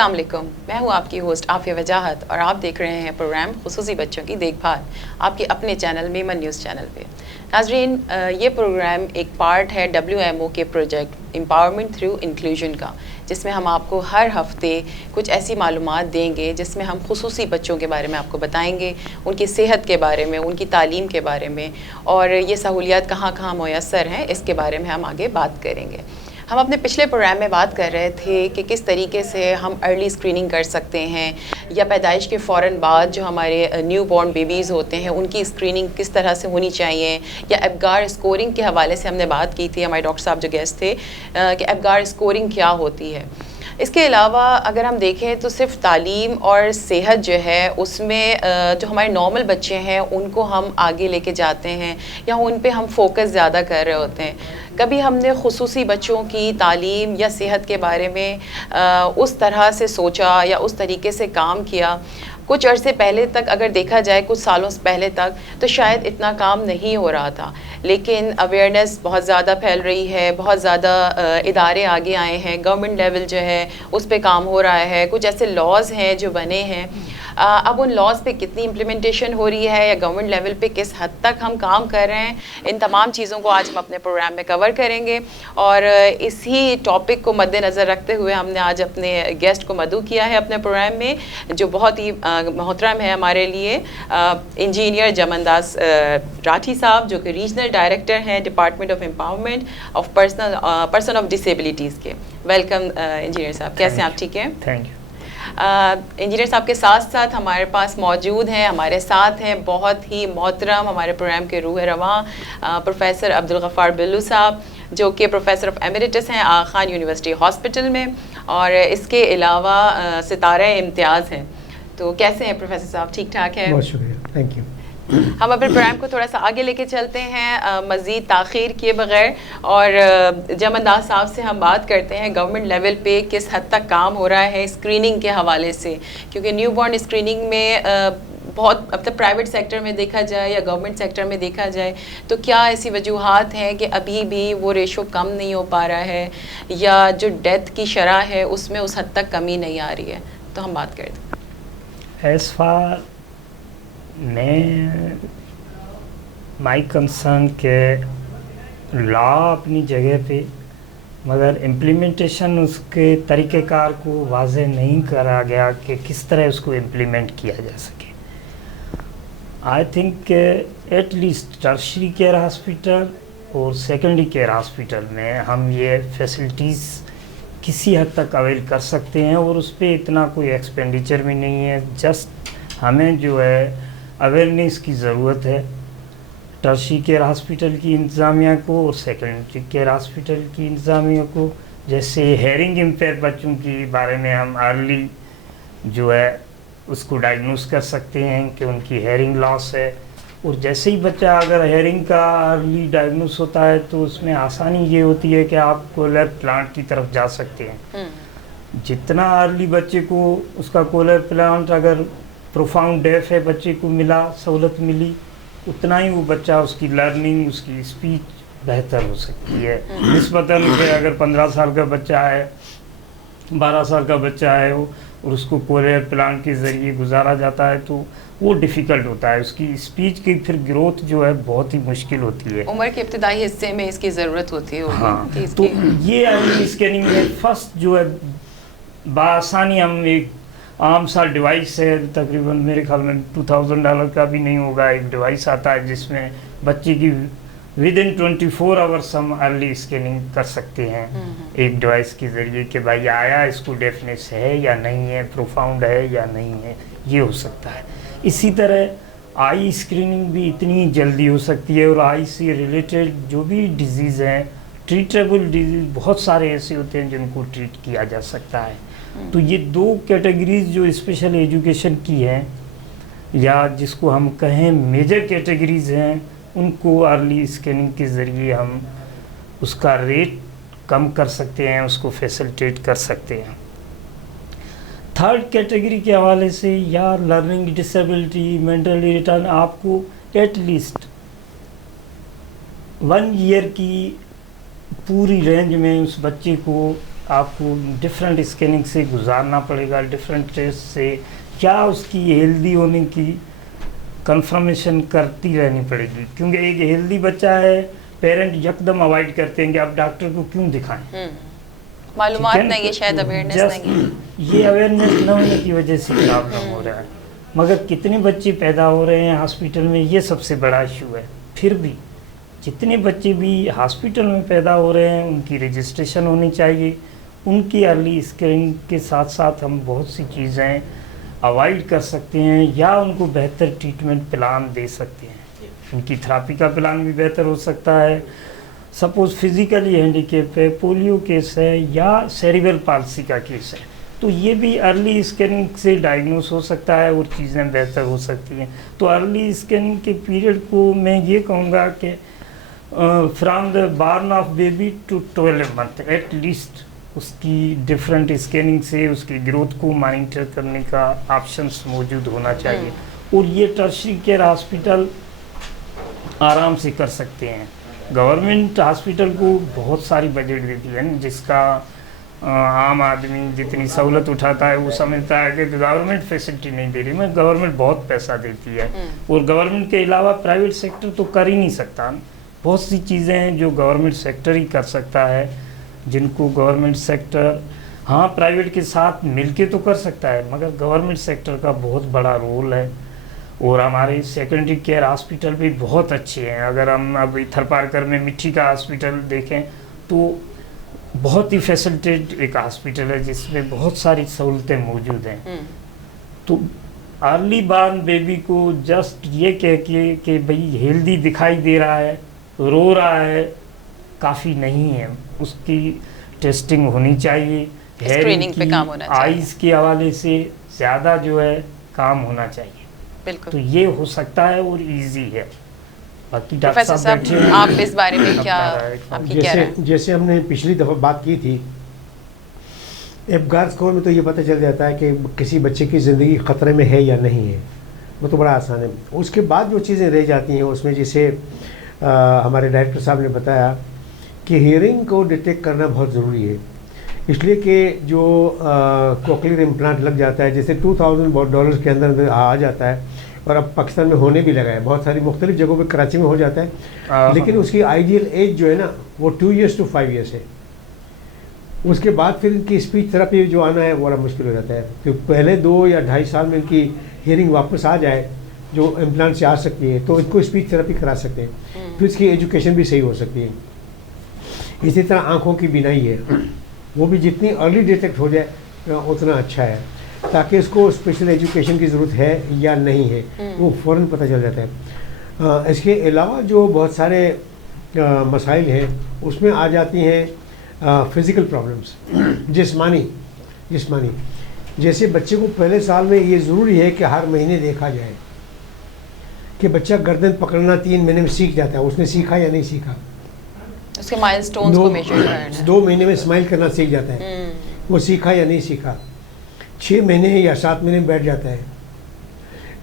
अस्सलाम वालेकुम, मैं हूँ आपकी होस्ट आफिया वजाहत और आप देख रहे हैं प्रोग्राम खुसूसी बच्चों की देखभाल आपके अपने चैनल मेमन न्यूज़ चैनल पे। नाजरीन, ये प्रोग्राम एक पार्ट है WMO के प्रोजेक्ट एम्पावरमेंट थ्रू इंक्लूजन का, जिसमें हम आपको हर हफ्ते कुछ ऐसी मालूमात देंगे जिसमें हम खुसूसी बच्चों के बारे में आपको बताएंगे, उनकी सेहत के बारे में, उनकी तालीम के बारे में और ये सहूलियात कहाँ कहाँ मुयस्सर हैं इसके बारे में हम आगे बात करेंगे। हम अपने पिछले प्रोग्राम में बात कर रहे थे कि किस तरीके से हम अर्ली स्क्रीनिंग कर सकते हैं या पैदाइश के फ़ौरन बाद जो हमारे न्यू बॉर्न बेबीज़ होते हैं उनकी स्क्रीनिंग किस तरह से होनी चाहिए, या एबगार स्कोरिंग के हवाले से हमने बात की थी, हमारे डॉक्टर साहब जो गेस्ट थे, कि एबगार स्कोरिंग क्या होती है। इसके अलावा अगर हम देखें तो सिर्फ तालीम और सेहत जो है उसमें जो हमारे नॉर्मल बच्चे हैं उनको हम आगे लेके जाते हैं या उन पे हम फोकस ज़्यादा कर रहे होते हैं। कभी हमने खुसूसी बच्चों की तालीम या सेहत के बारे में उस तरह से सोचा या उस तरीके से काम किया? कुछ अरसे पहले तक अगर देखा जाए, कुछ सालों से पहले तक तो शायद इतना काम नहीं हो रहा था, लेकिन अवेयरनेस बहुत ज़्यादा फैल रही है, बहुत ज़्यादा इदारे आगे आए हैं, गवर्नमेंट लेवल जो है उस पे काम हो रहा है, कुछ ऐसे लॉज़ हैं जो बने हैं। अब उन लॉज़ पे कितनी इम्प्लीमेंटेशन हो रही है या गवर्नमेंट लेवल पे किस हद तक हम काम कर रहे हैं, इन तमाम चीज़ों को आज हम अपने प्रोग्राम में कवर करेंगे। और इसी टॉपिक को मद्देनज़र रखते हुए हमने आज अपने गेस्ट को मदऊ किया है अपने प्रोग्राम में, जो बहुत ही मोहतरम है हमारे लिए, इंजीनियर जमनदास राठी साहब, जो कि रीजनल डायरेक्टर हैं department of empowerment of person of disabilities के। वेलकम इंजीनियर साहब, कैसे हैं आप? ठीक हैं, थैंक यू। इंजीनियर साहब के साथ साथ हमारे पास मौजूद हैं, हमारे साथ हैं बहुत ही मोहतरम हमारे प्रोग्राम के रूह रवां प्रोफेसर अब्दुल गफ़ार बिल्लू साहब, जो कि प्रोफेसर ऑफ एमेरिटस हैं आगा खान यूनिवर्सिटी हॉस्पिटल में, और इसके अलावा सितारे इम्तियाज़ हैं। तो कैसे हैं प्रोफेसर साहब? ठीक ठाक हैं? बहुत शुक्रिया, थैंक यू। हम अपने प्रोग्राम को थोड़ा सा आगे लेके चलते हैं मज़ीद ताख़ीर किए बगैर, और जमनदास साहब से हम बात करते हैं गवर्नमेंट लेवल पे किस हद तक काम हो रहा है स्क्रीनिंग के हवाले से, क्योंकि न्यू बॉर्न स्क्रीनिंग में बहुत, अब तक प्राइवेट सेक्टर में देखा जाए या गवर्नमेंट सेक्टर में देखा जाए तो क्या ऐसी वजूहात हैं कि अभी भी वो रेशो कम नहीं हो पा रहा है, या जो डेथ की शरह है उसमें उस हद तक कमी नहीं आ रही है? तो हम बात करते हैं। एज़ फार मैं माई कंसर्न के लॉ अपनी जगह पे, मगर इम्प्लीमेंटेशन उसके तरीक़ेकार को वाज़े नहीं करा गया कि किस तरह उसको इम्प्लीमेंट किया जा सके। I think at least tertiary care hospital और सेकेंडरी केयर हॉस्पिटल में हम ये फैसिलिटीज़ किसी हद तक अवेल कर सकते हैं, और उस पर इतना कोई एक्सपेंडिचर भी नहीं है। जस्ट हमें जो है अवेयरनेस की ज़रूरत है टर्शरी केयर हॉस्पिटल की इंतज़ामिया को और सेकेंडरी केयर हॉस्पिटल की इंतज़ामिया को। जैसे हेयरिंग इम्पेयर बच्चों के बारे में हम अर्ली जो है उसको डायग्नोस कर सकते हैं कि उनकी हेयरिंग लॉस है, और जैसे ही बच्चा अगर हेयरिंग का अर्ली डायग्नोस होता है तो उसमें आसानी ये होती है कि आप कोलर प्लांट की तरफ जा सकते हैं। जितना अर्ली बच्चे को उसका कोलर प्लांट अगर प्रोफाउंड डेफ है बच्चे को मिला, सहूलत मिली, उतना ही वो बच्चा उसकी लर्निंग, उसकी स्पीच बेहतर हो सकती है। निस्बतन कि अगर 15 साल का बच्चा है, 12 साल का बच्चा है वो, और उसको कोलर प्लांट के ज़रिए गुजारा जाता है तो वो डिफ़िकल्ट होता है, उसकी स्पीच की फिर ग्रोथ जो है बहुत ही मुश्किल होती है। उम्र के इब्तिदाई हिस्से में इसकी ज़रूरत होती है। हाँ, तो ये अर्ली स्कैनिंग में फर्स्ट जो है बासानी हम एक आम सा डिवाइस है, तकरीबन मेरे ख्याल में $2000 का भी नहीं होगा, एक डिवाइस आता है जिसमें बच्चे की विदिन 24 आवर्स हम अर्ली स्कैनिंग कर सकते हैं एक डिवाइस के ज़रिए कि भाई आया, इसको डेफनेस है या नहीं है, प्रोफाउंड है या नहीं है, ये हो सकता है। इसी तरह आई स्क्रीनिंग भी इतनी जल्दी हो सकती है, और आई से रिलेटेड जो भी डिजीज़ हैं, ट्रीटेबल डिजीज़ बहुत सारे ऐसे होते हैं जिनको ट्रीट किया जा सकता है। तो ये दो कैटेगरीज जो स्पेशल एजुकेशन की हैं, या जिसको हम कहें मेजर कैटेगरीज हैं, उनको अर्ली स्कैनिंग के ज़रिए हम उसका रेट कम कर सकते हैं, उसको फैसिलिटेट कर सकते हैं। थर्ड कैटेगरी के हवाले से, या लर्निंग डिसेबिलिटी, मेंटली रिटार्ड, आपको एट लीस्ट 1 ईयर की पूरी रेंज में उस बच्चे को आपको डिफरेंट स्कैनिंग से गुजारना पड़ेगा, डिफरेंट टेस्ट से, क्या उसकी हेल्दी होने की कंफर्मेशन करती रहनी पड़ेगी, क्योंकि एक हेल्दी बच्चा है पेरेंट यकदम अवॉइड करते हैं कि आप डॉक्टर को क्यों दिखाएं। मालूमात नहीं है, शायद अवेयरनेस नहीं है। ये अवेयरनेस न होने की वजह से प्रॉब्लम हो रहा है। मगर कितने बच्चे पैदा हो रहे हैं हॉस्पिटल में, ये सबसे बड़ा इशू है। फिर भी जितने बच्चे भी हॉस्पिटल में पैदा हो रहे हैं उनकी रजिस्ट्रेशन होनी चाहिए। उनकी अर्ली स्क्रीनिंग के साथ साथ हम बहुत सी चीज़ें अवॉइड कर सकते हैं या उनको बेहतर ट्रीटमेंट प्लान दे सकते हैं। उनकी थेरेपी का प्लान भी बेहतर हो सकता है। सपोज़ फिज़िकली हैंडीकेप है, पोलियो केस है या सेरिब्रल पाल्सी का केस है, तो ये भी अर्ली स्कैनिंग से डायग्नोस हो सकता है और चीज़ें बेहतर हो सकती हैं। तो अर्ली स्कैनिंग के पीरियड को मैं ये कहूँगा कि from the born of baby to 12 month at least उसकी डिफरेंट स्कैनिंग से उसकी ग्रोथ को मॉनिटर करने का ऑप्शंस मौजूद होना चाहिए। और ये टर्शरी केयर हॉस्पिटल आराम से कर सकते हैं। गवर्नमेंट हॉस्पिटल को बहुत सारी बजट देती है, जिसका आम आदमी जितनी सहूलत उठाता है वो समझता है कि गवर्नमेंट फैसिलिटी नहीं दे रही। मैं गवर्नमेंट बहुत पैसा देती है और गवर्नमेंट के अलावा प्राइवेट सेक्टर तो कर ही नहीं सकता। बहुत सी चीज़ें हैं जो गवर्नमेंट सेक्टर ही कर सकता है, जिनको गवर्नमेंट सेक्टर हाँ प्राइवेट के साथ मिलके तो कर सकता है, मगर गवर्नमेंट सेक्टर का बहुत बड़ा रोल है। और हमारे सेकेंडरी केयर हॉस्पिटल भी बहुत अच्छे हैं। अगर हम अभी थरपारकर में मिट्टी का हॉस्पिटल देखें तो बहुत ही फैसिलिटेड एक हॉस्पिटल है जिसमें बहुत सारी सहूलतें मौजूद हैं। तो अर्ली बॉर्न बेबी को जस्ट ये कह के कि भाई हेल्दी दिखाई दे रहा है, रो रहा है, काफ़ी नहीं है। उसकी टेस्टिंग होनी चाहिए, स्क्रीनिंग पे काम होना चाहिए, आइज़ के हवाले से ज़्यादा जो है काम होना चाहिए। बिल्कुल। तो ये हो सकता है और इजी है। बाकी डॉक्टर प्रोफेसर साहब साहब बैठे हैं, आप इस बारे में क्या आपकी क्या राय है? जैसे हमने पिछली दफ़ा बात की थी, एबगार स्कोर में तो ये पता चल जाता है कि किसी बच्चे की ज़िंदगी ख़तरे में है या नहीं है, वो तो बड़ा आसान है। उसके बाद जो चीज़ें रह जाती हैं उसमें जैसे हमारे डायरेक्टर साहब ने बताया कि हियरिंग को डिटेक्ट करना बहुत ज़रूरी है, इसलिए कि जो कोक्लियर इम्प्लांट लग जाता है, जैसे $2000 के अंदर आ जाता है और अब पाकिस्तान में होने भी लगा है, बहुत सारी मुख्तलिफ जगहों पे, कराची में हो जाता है, लेकिन उसकी आइडियल एज जो है ना वो 2 years to 5 years है। उसके बाद फिर इनकी स्पीच थेरेपी जो आना है वो बड़ा मुश्किल हो जाता है, तो पहले 2 या 2.5 साल में इनकी हियरिंग वापस आ जाए जो इम्प्लांट से आ सकती है तो इनको स्पीच थेरेपी करा सकते हैं, फिर इसकी एजुकेशन भी सही हो सकती है। इसी तरह आँखों की बीनाई है, वो भी जितनी अर्ली डिटेक्ट हो जाए उतना अच्छा है, ताकि इसको स्पेशल एजुकेशन की ज़रूरत है या नहीं है वो फ़ौरन पता चल जाता है। इसके अलावा जो बहुत सारे मसाइल हैं उसमें आ जाती हैं फ़िज़िकल प्रॉब्लम्स, जिस्मानी। जैसे बच्चे को पहले साल में ये ज़रूरी है कि हर महीने देखा जाए कि बच्चा गर्दन पकड़ना 3 महीने में सीख जाता है, उसने सीखा या नहीं सीखा। उसके माइलस्टोन्स को मेजर करना, 2 महीने में स्माइल करना सीख जाता है, वो सीखा या नहीं सीखा। 6 महीने या 7 महीने में बैठ जाता है,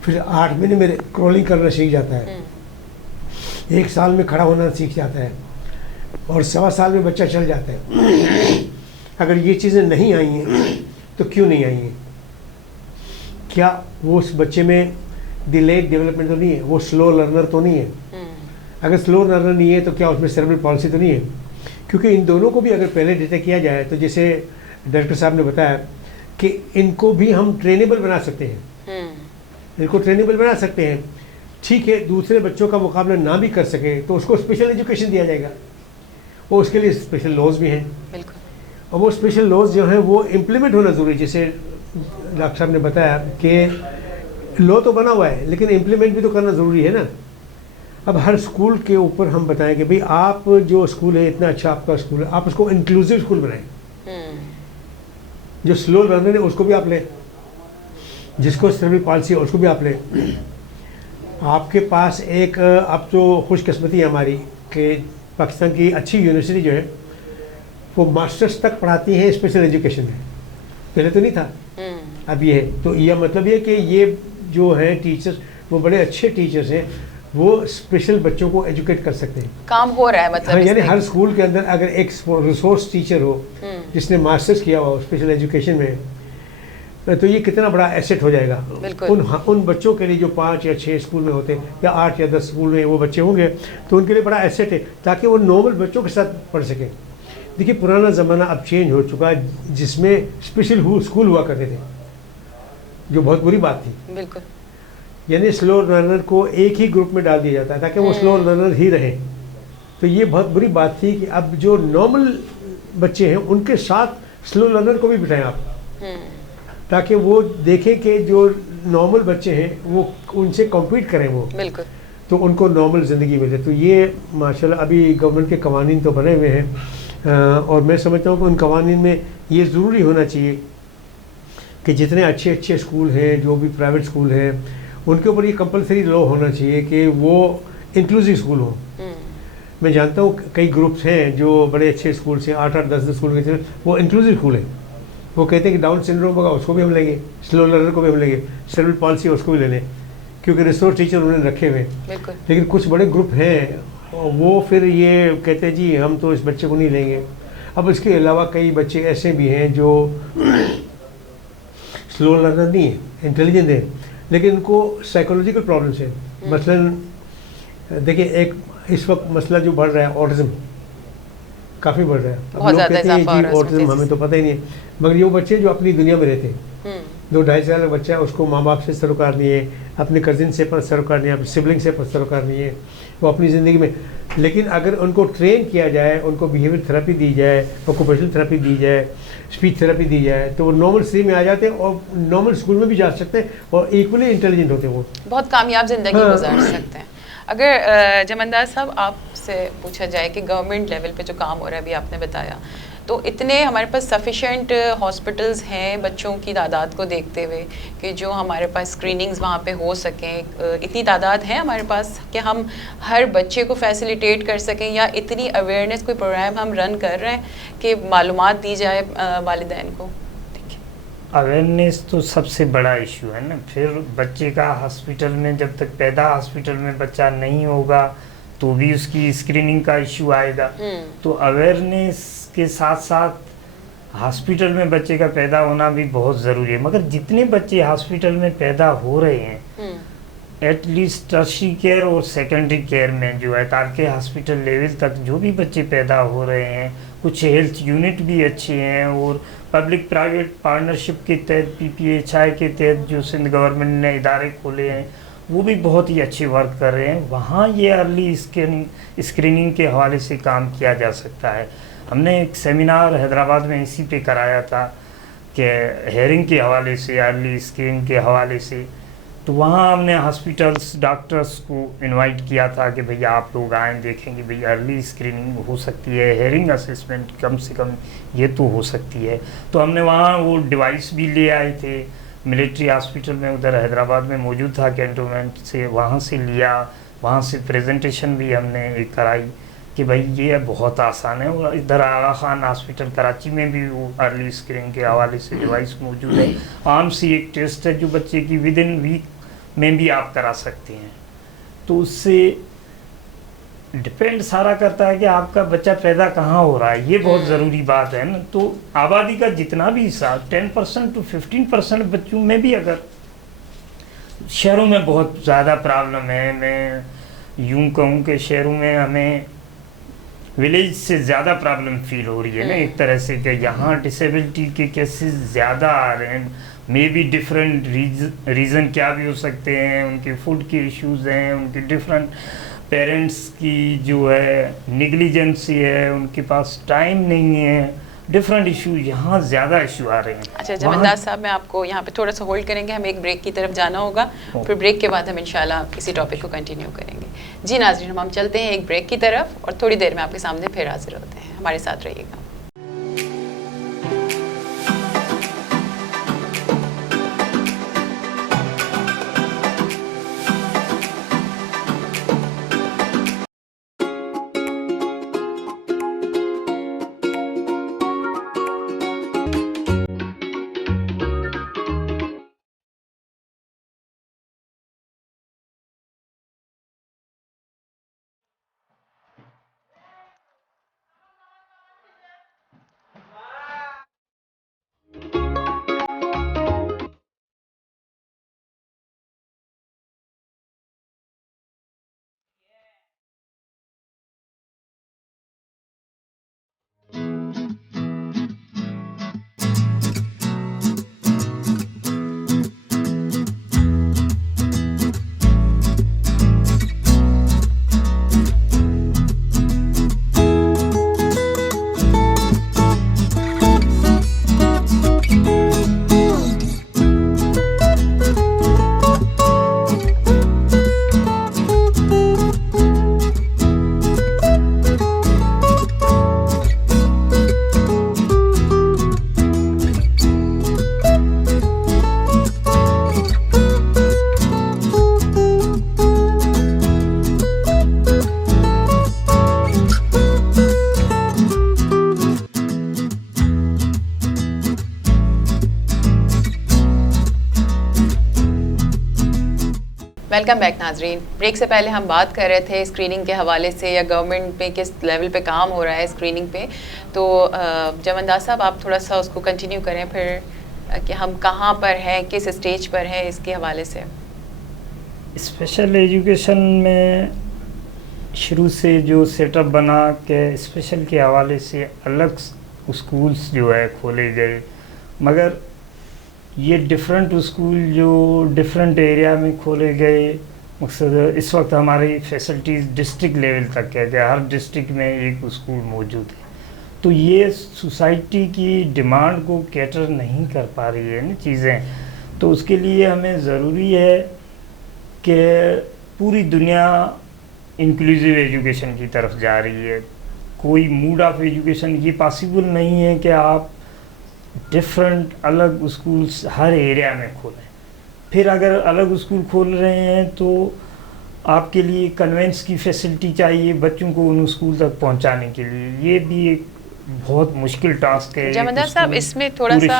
फिर 8 महीने में क्रॉलिंग करना सीख जाता है, 1 साल में खड़ा होना सीख जाता है और 1.25 साल में बच्चा चल जाता है। अगर ये चीज़ें नहीं आई हैं तो क्यों नहीं आई हैं? क्या वो उस बच्चे में डिलेड डेवलपमेंट तो नहीं है, वो स्लो लर्नर तो नहीं है? अगर स्लो लर्नर नहीं है तो क्या उसमें सेरेब्रल पॉलिसी तो नहीं है? क्योंकि इन दोनों को भी अगर पहले डिटेक्ट किया जाए तो जैसे डायरेक्टर साहब ने बताया कि इनको भी हम ट्रेनेबल बना सकते हैं, इनको ट्रेनेबल बना सकते हैं। ठीक है, दूसरे बच्चों का मुकाबला ना भी कर सके तो उसको स्पेशल एजुकेशन दिया जाएगा, और उसके लिए स्पेशल लॉज भी हैं, और वो स्पेशल लॉज जो हैं वो इम्प्लीमेंट होना ज़रूरी है। जैसे डॉक्टर साहब ने बताया कि लॉ तो बना हुआ है लेकिन इम्प्लीमेंट भी तो करना ज़रूरी है ना। अब हर स्कूल के ऊपर हम बताएं कि भाई आप जो स्कूल है, इतना अच्छा आपका स्कूल है, आप उसको इंक्लूसिव स्कूल बनाएं। जो स्लो लर्नर है उसको भी आप लें, जिसको सेरेब्रल पॉलिसी है उसको भी आप लें। आपके पास एक अब तो खुशकिस्मती है हमारी कि पाकिस्तान की अच्छी यूनिवर्सिटी जो है वो मास्टर्स तक पढ़ाती हैं स्पेशल एजुकेशन में, पहले तो नहीं था, अब ये है। तो यह मतलब ये कि ये जो है टीचर्स वो बड़े अच्छे टीचर्स हैं, वो स्पेशल बच्चों को एजुकेट कर सकते हैं। काम हो रहा है मतलब। हाँ, यानी हर स्कूल के अंदर अगर एक रिसोर्स टीचर हो जिसने मास्टर्स किया हुआ स्पेशल एजुकेशन में, तो ये कितना बड़ा एसेट हो जाएगा उन बच्चों के लिए जो 5 या 6 स्कूल में होते या 8 या 10 स्कूल में वो बच्चे होंगे, तो उनके लिए बड़ा एसेट है ताकि वो नॉर्मल बच्चों के साथ पढ़ सकें। देखिए पुराना ज़माना अब चेंज हो चुका है जिसमें स्पेशल स्कूल हुआ करते थे, जो बहुत बुरी बात थी। बिल्कुल। यानी स्लो लर्नर को एक ही ग्रुप में डाल दिया जाता है ताकि वो स्लो लर्नर ही रहे। तो ये बहुत बुरी बात थी कि अब जो नॉर्मल बच्चे हैं उनके साथ स्लो लर्नर को भी बिठाएं आप, ताकि वो देखें कि जो नॉर्मल बच्चे हैं वो उनसे कॉम्पीट करें वो, बिल्कुल, तो उनको नॉर्मल ज़िंदगी मिले। तो ये माशाल्लाह अभी गवर्नमेंट के कवानीन तो बने हुए हैं, और मैं समझता हूँ कि उन कवानीन में ये ज़रूरी होना चाहिए कि जितने अच्छे अच्छे स्कूल हैं, जो भी प्राइवेट स्कूल हैं, उनके ऊपर ये कंपलसरी लॉ होना चाहिए कि वो इंक्लूसिव स्कूल हों। मैं जानता हूँ कई ग्रुप्स हैं जो बड़े अच्छे स्कूल से 8-8, 10-10 स्कूल के, वो इंक्लूसिव स्कूल है। वो कहते हैं कि डाउन सिंड्रोम होगा उसको भी हम लेंगे, स्लो लर्नर को भी हम लेंगे, सेरेब्रल पॉल्सी उसको भी ले लें, क्योंकि रिसोर्स टीचर उन्होंने रखे हुए। लेकिन कुछ बड़े ग्रुप हैं वो फिर ये कहते हैं जी हम तो इस बच्चे को नहीं लेंगे। अब इसके अलावा कई बच्चे ऐसे भी हैं जो स्लो लर्नर नहीं है, इंटेलिजेंट है, लेकिन उनको साइकोलॉजिकल प्रॉब्लम्स है। मसलन देखिए एक इस वक्त मसला जो बढ़ रहा है ऑटिज्म, काफ़ी बढ़ रहा है। अब लोग कहते हैं जी ऑटिज्म हमें तो पता ही नहीं है, मगर ये वो बच्चे जो अपनी दुनिया में रहते हैं, 2-2.5 साल का बच्चा है, उसको माँ बाप से सरोकार नहीं है, अपने कजिन से सरोकार नहीं है, अपने सिबलिंग से सरोकार नहीं है, वो अपनी ज़िंदगी में। लेकिन अगर उनको ट्रेन किया जाए, उनको बिहेवियर थेरेपी दी जाए, ऑक्यूपेशनल थेरेपी दी जाए, स्पीच थेरेपी दी जाए, तो वो नॉर्मल स्ट्रीम में आ जाते हैं और नॉर्मल स्कूल में भी जा सकते हैं और इक्वली इंटेलिजेंट होते हैं, वो बहुत कामयाब ज़िंदगी गुजार सकते हैं। अगर जमंदार साहब आपसे पूछा जाए कि गवर्नमेंट लेवल पे जो काम हो रहा है, अभी आपने बताया, तो इतने हमारे पास सफिशेंट हॉस्पिटल्स हैं बच्चों की तादाद को देखते हुए कि जो हमारे पास स्क्रीनिंग्स वहाँ पे हो सकें, इतनी तादाद है हमारे पास कि हम हर बच्चे को फैसिलिटेट कर सकें, या इतनी अवेयरनेस कोई प्रोग्राम हम रन कर रहे हैं कि मालूमात दी जाए वालिदैन को? अवेयरनेस तो सबसे बड़ा इशू है ना। फिर बच्चे का हॉस्पिटल में जब तक पैदा हॉस्पिटल में बच्चा नहीं होगा तो भी उसकी स्क्रीनिंग का इशू आएगा। तो अवेयरनेस के साथ साथ हॉस्पिटल में बच्चे का पैदा होना भी बहुत ज़रूरी है। मगर जितने बच्चे हॉस्पिटल में पैदा हो रहे हैं, एटलीस्ट टर्शरी केयर और सेकेंडरी केयर में जो है, ताकि हॉस्पिटल लेवल तक जो भी बच्चे पैदा हो रहे हैं, कुछ हेल्थ यूनिट भी अच्छे हैं और पब्लिक प्राइवेट पार्टनरशिप के तहत PPHI के तहत जो सिंध गवर्नमेंट ने इदारे खोले हैं वो भी बहुत ही अच्छे वर्क कर रहे हैं। वहाँ ये अर्ली स्क्रीनिंग के हवाले से काम किया जा सकता है। हमने एक सेमिनार हैदराबाद में इसी पे कराया था कि हेयरिंग के हवाले से, अर्ली स्क्रीनिंग के हवाले से। तो वहाँ हमने हॉस्पिटल्स डॉक्टर्स को इनवाइट किया था कि भैया आप लोग आएँ, देखेंगे भैया अर्ली स्क्रीनिंग हो सकती है, हेयरिंग असेसमेंट कम से कम ये तो हो सकती है। तो हमने वहाँ वो डिवाइस भी ले आए थे, मिलिट्री हॉस्पिटल में उधर हैदराबाद में मौजूद था कैंटोनमेंट से, वहाँ से लिया, वहाँ से प्रेजेंटेशन भी हमने एक कराई कि भाई ये बहुत आसान है। और इधर आगा खान हॉस्पिटल कराची में भी वो अर्ली स्क्रीनिंग के हवाले से डिवाइस मौजूद है। आम सी एक टेस्ट है जो बच्चे की विद इन वीक में भी आप करा सकते हैं। तो उससे डिपेंड सारा करता है कि आपका बच्चा पैदा कहाँ हो रहा है, ये बहुत ज़रूरी बात है ना। तो आबादी का जितना भी हिस्सा 10% to 15% बच्चों में भी, अगर शहरों में बहुत ज़्यादा प्रॉब्लम है, मैं यूँ कहूँ कि शहरों में हमें विलेज से ज़्यादा प्रॉब्लम फील हो रही है ना एक तरह से, कि यहाँ डिसेबिलिटी के केसेस ज़्यादा आ रहे हैं। मे बी डिफरेंट रीज़न क्या भी हो सकते हैं, उनके फूड के इश्यूज़ हैं, उनके डिफरेंट पेरेंट्स की जो है निगलिजेंसी है, उनके पास टाइम नहीं है, डिफरेंट इशू, यहाँ ज़्यादा इशू आ रहे हैं। अच्छा जमंदार साहब, मैं आपको यहाँ पे थोड़ा सा होल्ड करेंगे, हमें एक ब्रेक की तरफ जाना होगा, फिर ब्रेक के बाद हम इंशाल्लाह इसी टॉपिक को कंटिन्यू करेंगे। जी नाज़रीन, हम चलते हैं एक ब्रेक की तरफ और थोड़ी देर में आपके सामने फिर हाजिर होते हैं। हमारे साथ रहिएगा। वेलकम बैक नाजरीन। ब्रेक से पहले हम बात कर रहे थे स्क्रीनिंग के हवाले से या गवर्नमेंट पे किस लेवल पे काम हो रहा है स्क्रीनिंग पे। तो जमनदास साहब आप थोड़ा सा उसको कंटिन्यू करें फिर कि हम कहाँ पर हैं, किस स्टेज पर हैं इसके हवाले से। स्पेशल एजुकेशन में शुरू से जो सेटअप बना के स्पेशल के हवाले से अलग स्कूल्स जो है खोले गए, मगर ये डिफरेंट स्कूल जो डिफरेंट एरिया में खोले गए, मकसद इस वक्त हमारी फैसिलिटीज़ डिस्ट्रिक्ट लेवल तक है कि हर डिस्ट्रिक्ट में एक स्कूल मौजूद है। तो ये सोसाइटी की डिमांड को कैटर नहीं कर पा रही है ना चीज़ें। तो उसके लिए हमें ज़रूरी है कि पूरी दुनिया इंक्लूसिव एजुकेशन की तरफ जा रही है। कोई मूड ऑफ एजुकेशन ये पॉसिबल नहीं है कि आप डिफरेंट अलग स्कूल्स हर एरिया में खोलें। फिर अगर अलग स्कूल खोल रहे हैं तो आपके लिए कन्वेंस की फैसिलिटी चाहिए बच्चों को उन स्कूल तक पहुंचाने के लिए। ये भी एक बहुत मुश्किल टास्क है। जमनदास साहब इसमें थोड़ा सा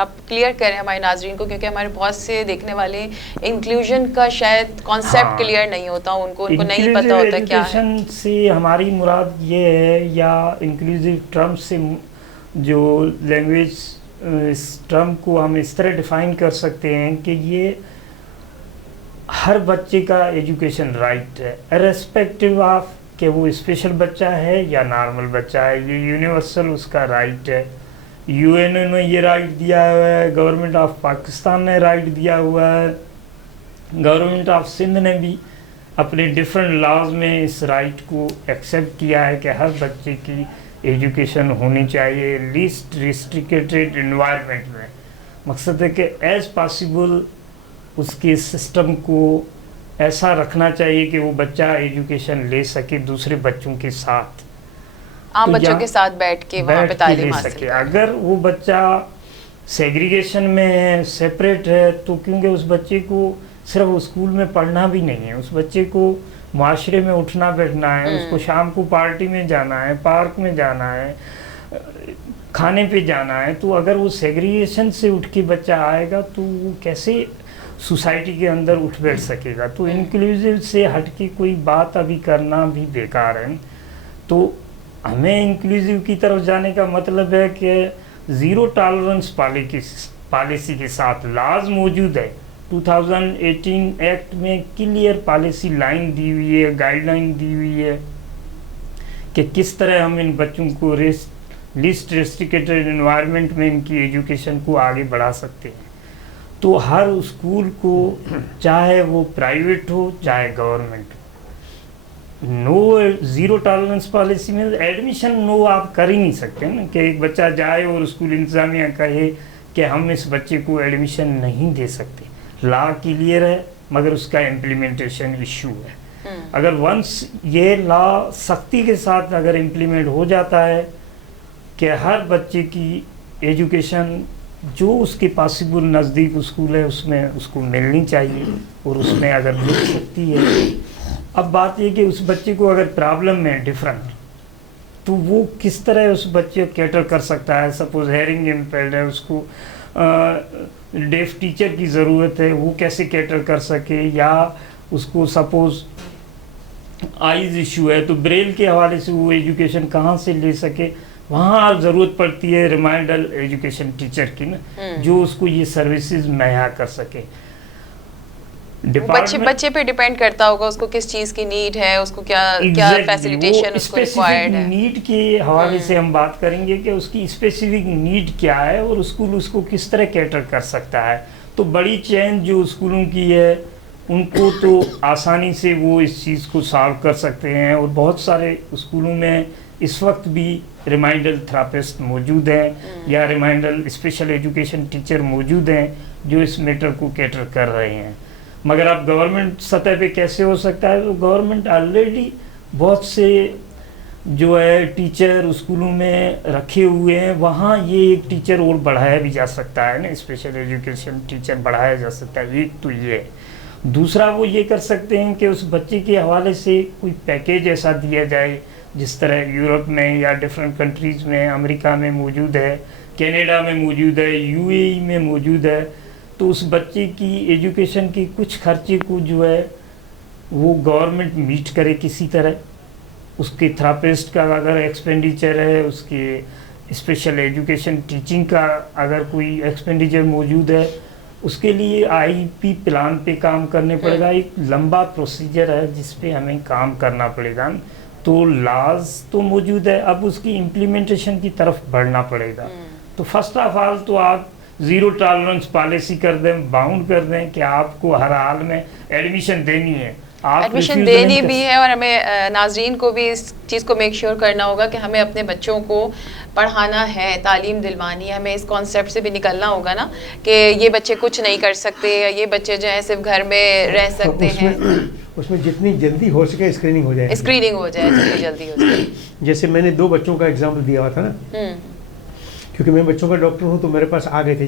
आप क्लियर करें हमारे नाजरीन को, क्योंकि हमारे बहुत से देखने वाले इंक्लूजन का शायद कॉन्सेप्ट क्लियर नहीं होता, उनको नहीं पता होता क्या है। से हमारी मुराद ये है, या इंक्लूसिव टर्म से जो लैंग्वेज इस टर्म को हम इस तरह डिफ़ाइन कर सकते हैं कि ये हर बच्चे का एजुकेशन राइट है, इर्रेस्पेक्टिव ऑफ कि वो स्पेशल बच्चा है या नॉर्मल बच्चा है। ये यूनिवर्सल उसका राइट है। यूएन ने ये राइट दिया हुआ है, गवर्नमेंट ऑफ पाकिस्तान ने राइट दिया हुआ है, गवर्नमेंट ऑफ सिंध ने भी अपने डिफरेंट लॉज में इस राइट को एक्सेप्ट किया है कि हर बच्चे की एजुकेशन होनी चाहिए लीस्ट रिस्ट्रिक्टेड इन्वायरमेंट में। मकसद है कि एज पॉसिबल उसके सिस्टम को ऐसा रखना चाहिए कि वो बच्चा एजुकेशन ले सके दूसरे बच्चों के साथ, आम बच्चों के साथ बैठ के वहाँ पे तालीम हासिल सके। अगर वो बच्चा सेग्रीगेशन में है, सेपरेट है, तो क्योंकि उस बच्चे को सिर्फ स्कूल में पढ़ना भी नहीं है, उस बच्चे को माशरे में उठना बैठना है, उसको शाम को पार्टी में जाना है, पार्क में जाना है, खाने पे जाना है। तो अगर वो सेग्रीगेशन से उठ के बच्चा आएगा तो वो कैसे सोसाइटी के अंदर उठ बैठ सकेगा। तो इंक्लूसिव से हटके कोई बात अभी करना भी बेकार है। तो हमें इंक्लूसिव की तरफ जाने का मतलब है कि ज़ीरो टॉलरेंस पॉलिसी के साथ लाज मौजूद है। 2018 एक्ट में क्लियर पॉलिसी लाइन दी हुई है, गाइडलाइन दी हुई है कि किस तरह हम इन बच्चों को लिस्ट रेस्ट्रिक्टेड एनवायरनमेंट में इनकी एजुकेशन को आगे बढ़ा सकते हैं। तो हर स्कूल को, चाहे वो प्राइवेट हो चाहे government, no zero tolerance policy में एडमिशन नो आप कर ही नहीं सकते ना कि एक बच्चा जाए और स्कूल इंतज़ामिया कहे कि हम इस बच्चे को एडमिशन नहीं दे सकते। लॉ क्लियर है मगर उसका इम्प्लीमेंटेशन इशू है। अगर वंस ये लॉ सख्ती के साथ अगर इम्प्लीमेंट हो जाता है कि हर बच्चे की एजुकेशन जो उसके पॉसिबल नज़दीक स्कूल है उसमें उसको मिलनी चाहिए और उसमें अगर मिल सकती है। अब बात ये कि उस बच्चे को अगर प्रॉब्लम है डिफरेंट, तो वो किस तरह उस बच्चे को कैटर कर सकता है। सपोज हेयरिंग इम्पेयर्ड है, उसको डेफ टीचर की ज़रूरत है, वो कैसे कैटर कर सके। या उसको सपोज आइज़ इशू है तो ब्रेल के हवाले से वो एजुकेशन कहाँ से ले सके। वहाँ ज़रूरत पड़ती है रिमाइंडर एजुकेशन टीचर की ना, जो उसको ये सर्विसेज मुहैया कर सके। बच्चे पे डिपेंड करता होगा उसको किस चीज़ की नीड है, उसको क्या क्या फैसिलिटेशन उसको रिक्वायर्ड है। नीड के हवाले से हम बात करेंगे कि उसकी स्पेसिफिक नीड क्या है और स्कूल उसको किस तरह कैटर कर सकता है। तो बड़ी चेन जो स्कूलों की है उनको तो आसानी से वो इस चीज़ को सॉल्व कर सकते हैं। और बहुत सारे स्कूलों में इस वक्त भी रिमाइंडर थेरापिस्ट मौजूद हैं या रिमाइंडर स्पेशल एजुकेशन टीचर मौजूद हैं जो इस मैटर को कैटर कर रहे हैं। मगर अब गवर्नमेंट सतह पे कैसे हो सकता है, तो गवर्नमेंट ऑलरेडी बहुत से जो है टीचर स्कूलों में रखे हुए हैं, वहाँ ये एक टीचर और बढ़ाया भी जा सकता है ना, स्पेशल एजुकेशन टीचर बढ़ाया जा सकता है। एक तो ये, दूसरा वो ये कर सकते हैं कि उस बच्चे के हवाले से कोई पैकेज ऐसा दिया जाए जिस तरह यूरोप में या डिफरेंट कंट्रीज़ में, अमेरिका में मौजूद है, कनाडा में मौजूद है, यूएई में मौजूद है। तो उस बच्चे की एजुकेशन की कुछ खर्चे को जो है वो गवर्नमेंट मीट करे किसी तरह। उसके थेरापिस्ट का अगर एक्सपेंडिचर है, उसके स्पेशल एजुकेशन टीचिंग का अगर कोई एक्सपेंडिचर मौजूद है, उसके लिए आईपी प्लान पे काम करने पड़ेगा। एक लंबा प्रोसीजर है जिस पे हमें काम करना पड़ेगा। तो लॉज तो मौजूद है, अब उसकी इम्प्लीमेंटेशन की तरफ बढ़ना पड़ेगा। तो फर्स्ट ऑफ ऑल तो आप ज़ीरो टॉलरेंस पॉलिसी कर दें, बाउंड कर दें कि आपको हर हाल में एडमिशन देनी है। आप एडमिशन देनी भी है, और हमें नाजरीन को भी इस चीज़ को मेक श्योर करना होगा कि हमें अपने बच्चों को पढ़ाना है, तालीम दिलवानी है। हमें इस कॉन्सेप्ट से भी निकलना होगा ना कि ये बच्चे कुछ नहीं कर सकते, या ये बच्चे जो हैं सिर्फ घर में रह सकते हैं। उसमें जितनी जल्दी हो सके स्क्रीनिंग हो जाए, स्क्रीनिंग हो जाए जितनी जल्दी हो जाए। जैसे मैंने 2 बच्चों का एग्जाम्पल दिया हुआ था ना, क्योंकि मैं बच्चों का डॉक्टर हूँ, तो मेरे पास आ गए थे,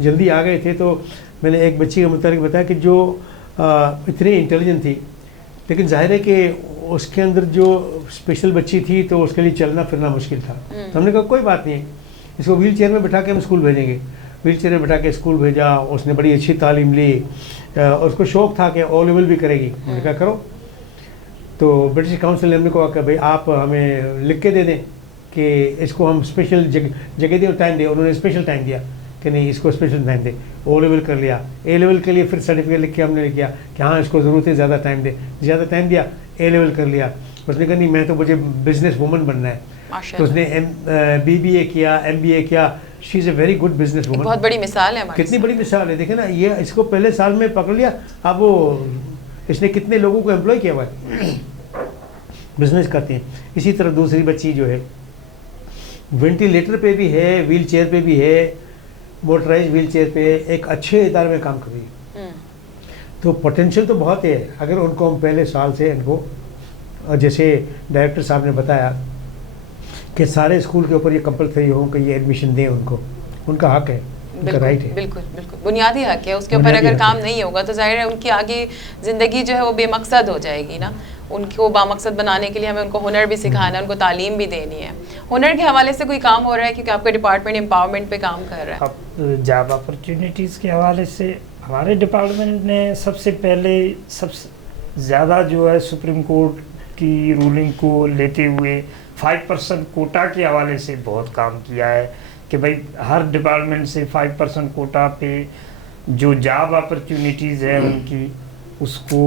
जल्दी आ गए थे। तो मैंने एक बच्ची के मुताबिक बताया कि जो इतनी इंटेलिजेंट थी, लेकिन जाहिर है कि उसके अंदर जो स्पेशल बच्ची थी तो उसके लिए चलना फिरना मुश्किल था। तो हमने कहा कोई बात नहीं, इसको व्हील चेयर में बैठा के हम स्कूल भेजेंगे। व्हील चेयर में बैठा के स्कूल भेजा, उसने बड़ी अच्छी तालीम ली, उसको शौक़ था कि ओ लेवल भी करेगी। हमने कहा करो। तो ब्रिटिश काउंसिल ने हमने कहा कि भाई आप हमें लिख के दे दें कि इसको हम स्पेशल जगह दें और टाइम दें। उन्होंने स्पेशल टाइम दिया कि नहीं, इसको स्पेशल टाइम दे। ओ लेवल कर लिया, ए लेवल के लिए फिर सर्टिफिकेट लिख के हमने लिख किया कि हाँ इसको ज़रूरत है, ज़्यादा टाइम दे, ज़्यादा टाइम दिया। ए लेवल कर लिया। उसने कहा नहीं, मैं तो मुझे बिजनेस वूमन बनना है। तो उसने BBA किया, MBA किया। She is a very good business woman. बहुत बड़ी मिसाल है, कितनी बड़ी मिसाल है। देखे ना, ये इसको पहले साल में पकड़ लिया, अब वो इसने कितने लोगों को एम्प्लॉय किया हुआ है, बिजनेस करते हैं। इसी तरह दूसरी बच्ची जो है वेंटिलेटर पे भी है, व्हील चेयर पे भी है, मोटराइज व्हील चेयर पे, एक अच्छे इदारे में काम कर रही है। तो पोटेंशियल तो बहुत है, अगर उनको हम पहले साल से इनको, जैसे डायरेक्टर साहब ने बताया कि सारे स्कूल के ऊपर ये कंपलसरी हो कि ये एडमिशन दें उनको, उनका हक है, उनका राइट है। बिल्कुल बिल्कुल बुनियादी हक है। उसके ऊपर अगर काम नहीं होगा तो जाहिर है उनकी आगे ज़िंदगी जो है वो बेमकसद हो जाएगी ना। उनको बामकसद बनाने के लिए हमें उनको हुनर भी सिखाना है, उनको तालीम भी देनी है। हुनर के हवाले से कोई काम हो रहा है, क्योंकि आपका डिपार्टमेंट एम्पावरमेंट पे काम कर रहा है। अब जॉब अपॉर्चुनिटीज़ के हवाले से हमारे डिपार्टमेंट ने सबसे पहले सबसे ज़्यादा जो है सुप्रीम कोर्ट की रूलिंग को लेते हुए 5% कोटा के हवाले से बहुत काम किया है कि भाई हर डिपार्टमेंट से 5% कोटा पे जो जॉब अपॉर्चुनिटीज़ है उनकी, उसको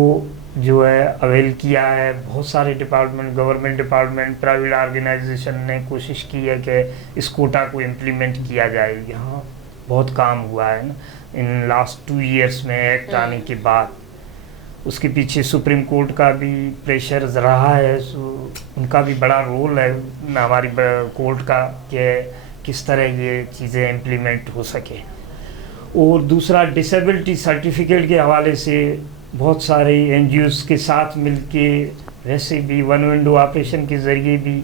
जो है अवेल किया है। बहुत सारे department, government department, private organisation ने कोशिश की है कि इस कोटा को इम्प्लीमेंट किया जाए। यहाँ बहुत काम हुआ है ना इन लास्ट 2 ईयर्स में एक्ट आने के बाद। उसके पीछे सुप्रीम कोर्ट का भी प्रेशर रहा है, उनका भी बड़ा रोल है हमारी कोर्ट का कि किस तरह ये चीज़ें इम्प्लीमेंट हो सके। और दूसरा डिसेबिलिटी सर्टिफिकेट के हवाले से बहुत सारे NGOs के साथ मिलके, वैसे भी वन विंडो ऑपरेशन के ज़रिए भी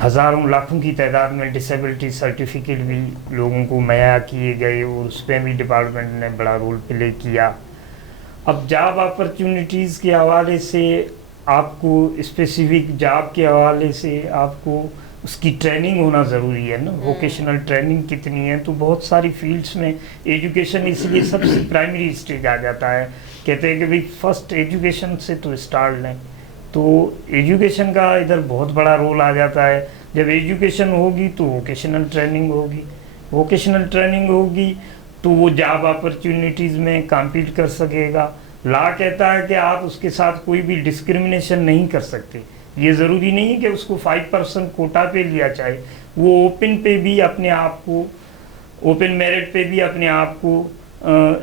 हज़ारों लाखों की तादाद में डिसेबिलिटी सर्टिफिकेट भी लोगों को मुहैया किए गए, और उसमें भी डिपार्टमेंट ने बड़ा रोल प्ले किया। अब जॉब अपॉर्चुनिटीज़ के हवाले से आपको स्पेसिफिक जॉब के हवाले से आपको उसकी ट्रेनिंग होना ज़रूरी है ना, वोकेशनल ट्रेनिंग कितनी है। तो बहुत सारी फील्ड्स में एजुकेशन इसलिए सबसे प्राइमरी स्टेज आ जाता है। कहते हैं कि भाई फर्स्ट एजुकेशन से तो स्टार्ट लें, तो एजुकेशन का इधर बहुत बड़ा रोल आ जाता है। जब एजुकेशन होगी तो वोकेशनल ट्रेनिंग होगी, वोकेशनल ट्रेनिंग होगी तो वो जॉब अपॉर्चुनिटीज़ में कम्पीट कर सकेगा। लॉ कहता है कि आप उसके साथ कोई भी डिस्क्रिमिनेशन नहीं कर सकते। ये ज़रूरी नहीं है कि उसको 5% कोटा पे लिया जाए, वो ओपन पे भी अपने आप को, ओपन मेरिट पे भी अपने आप को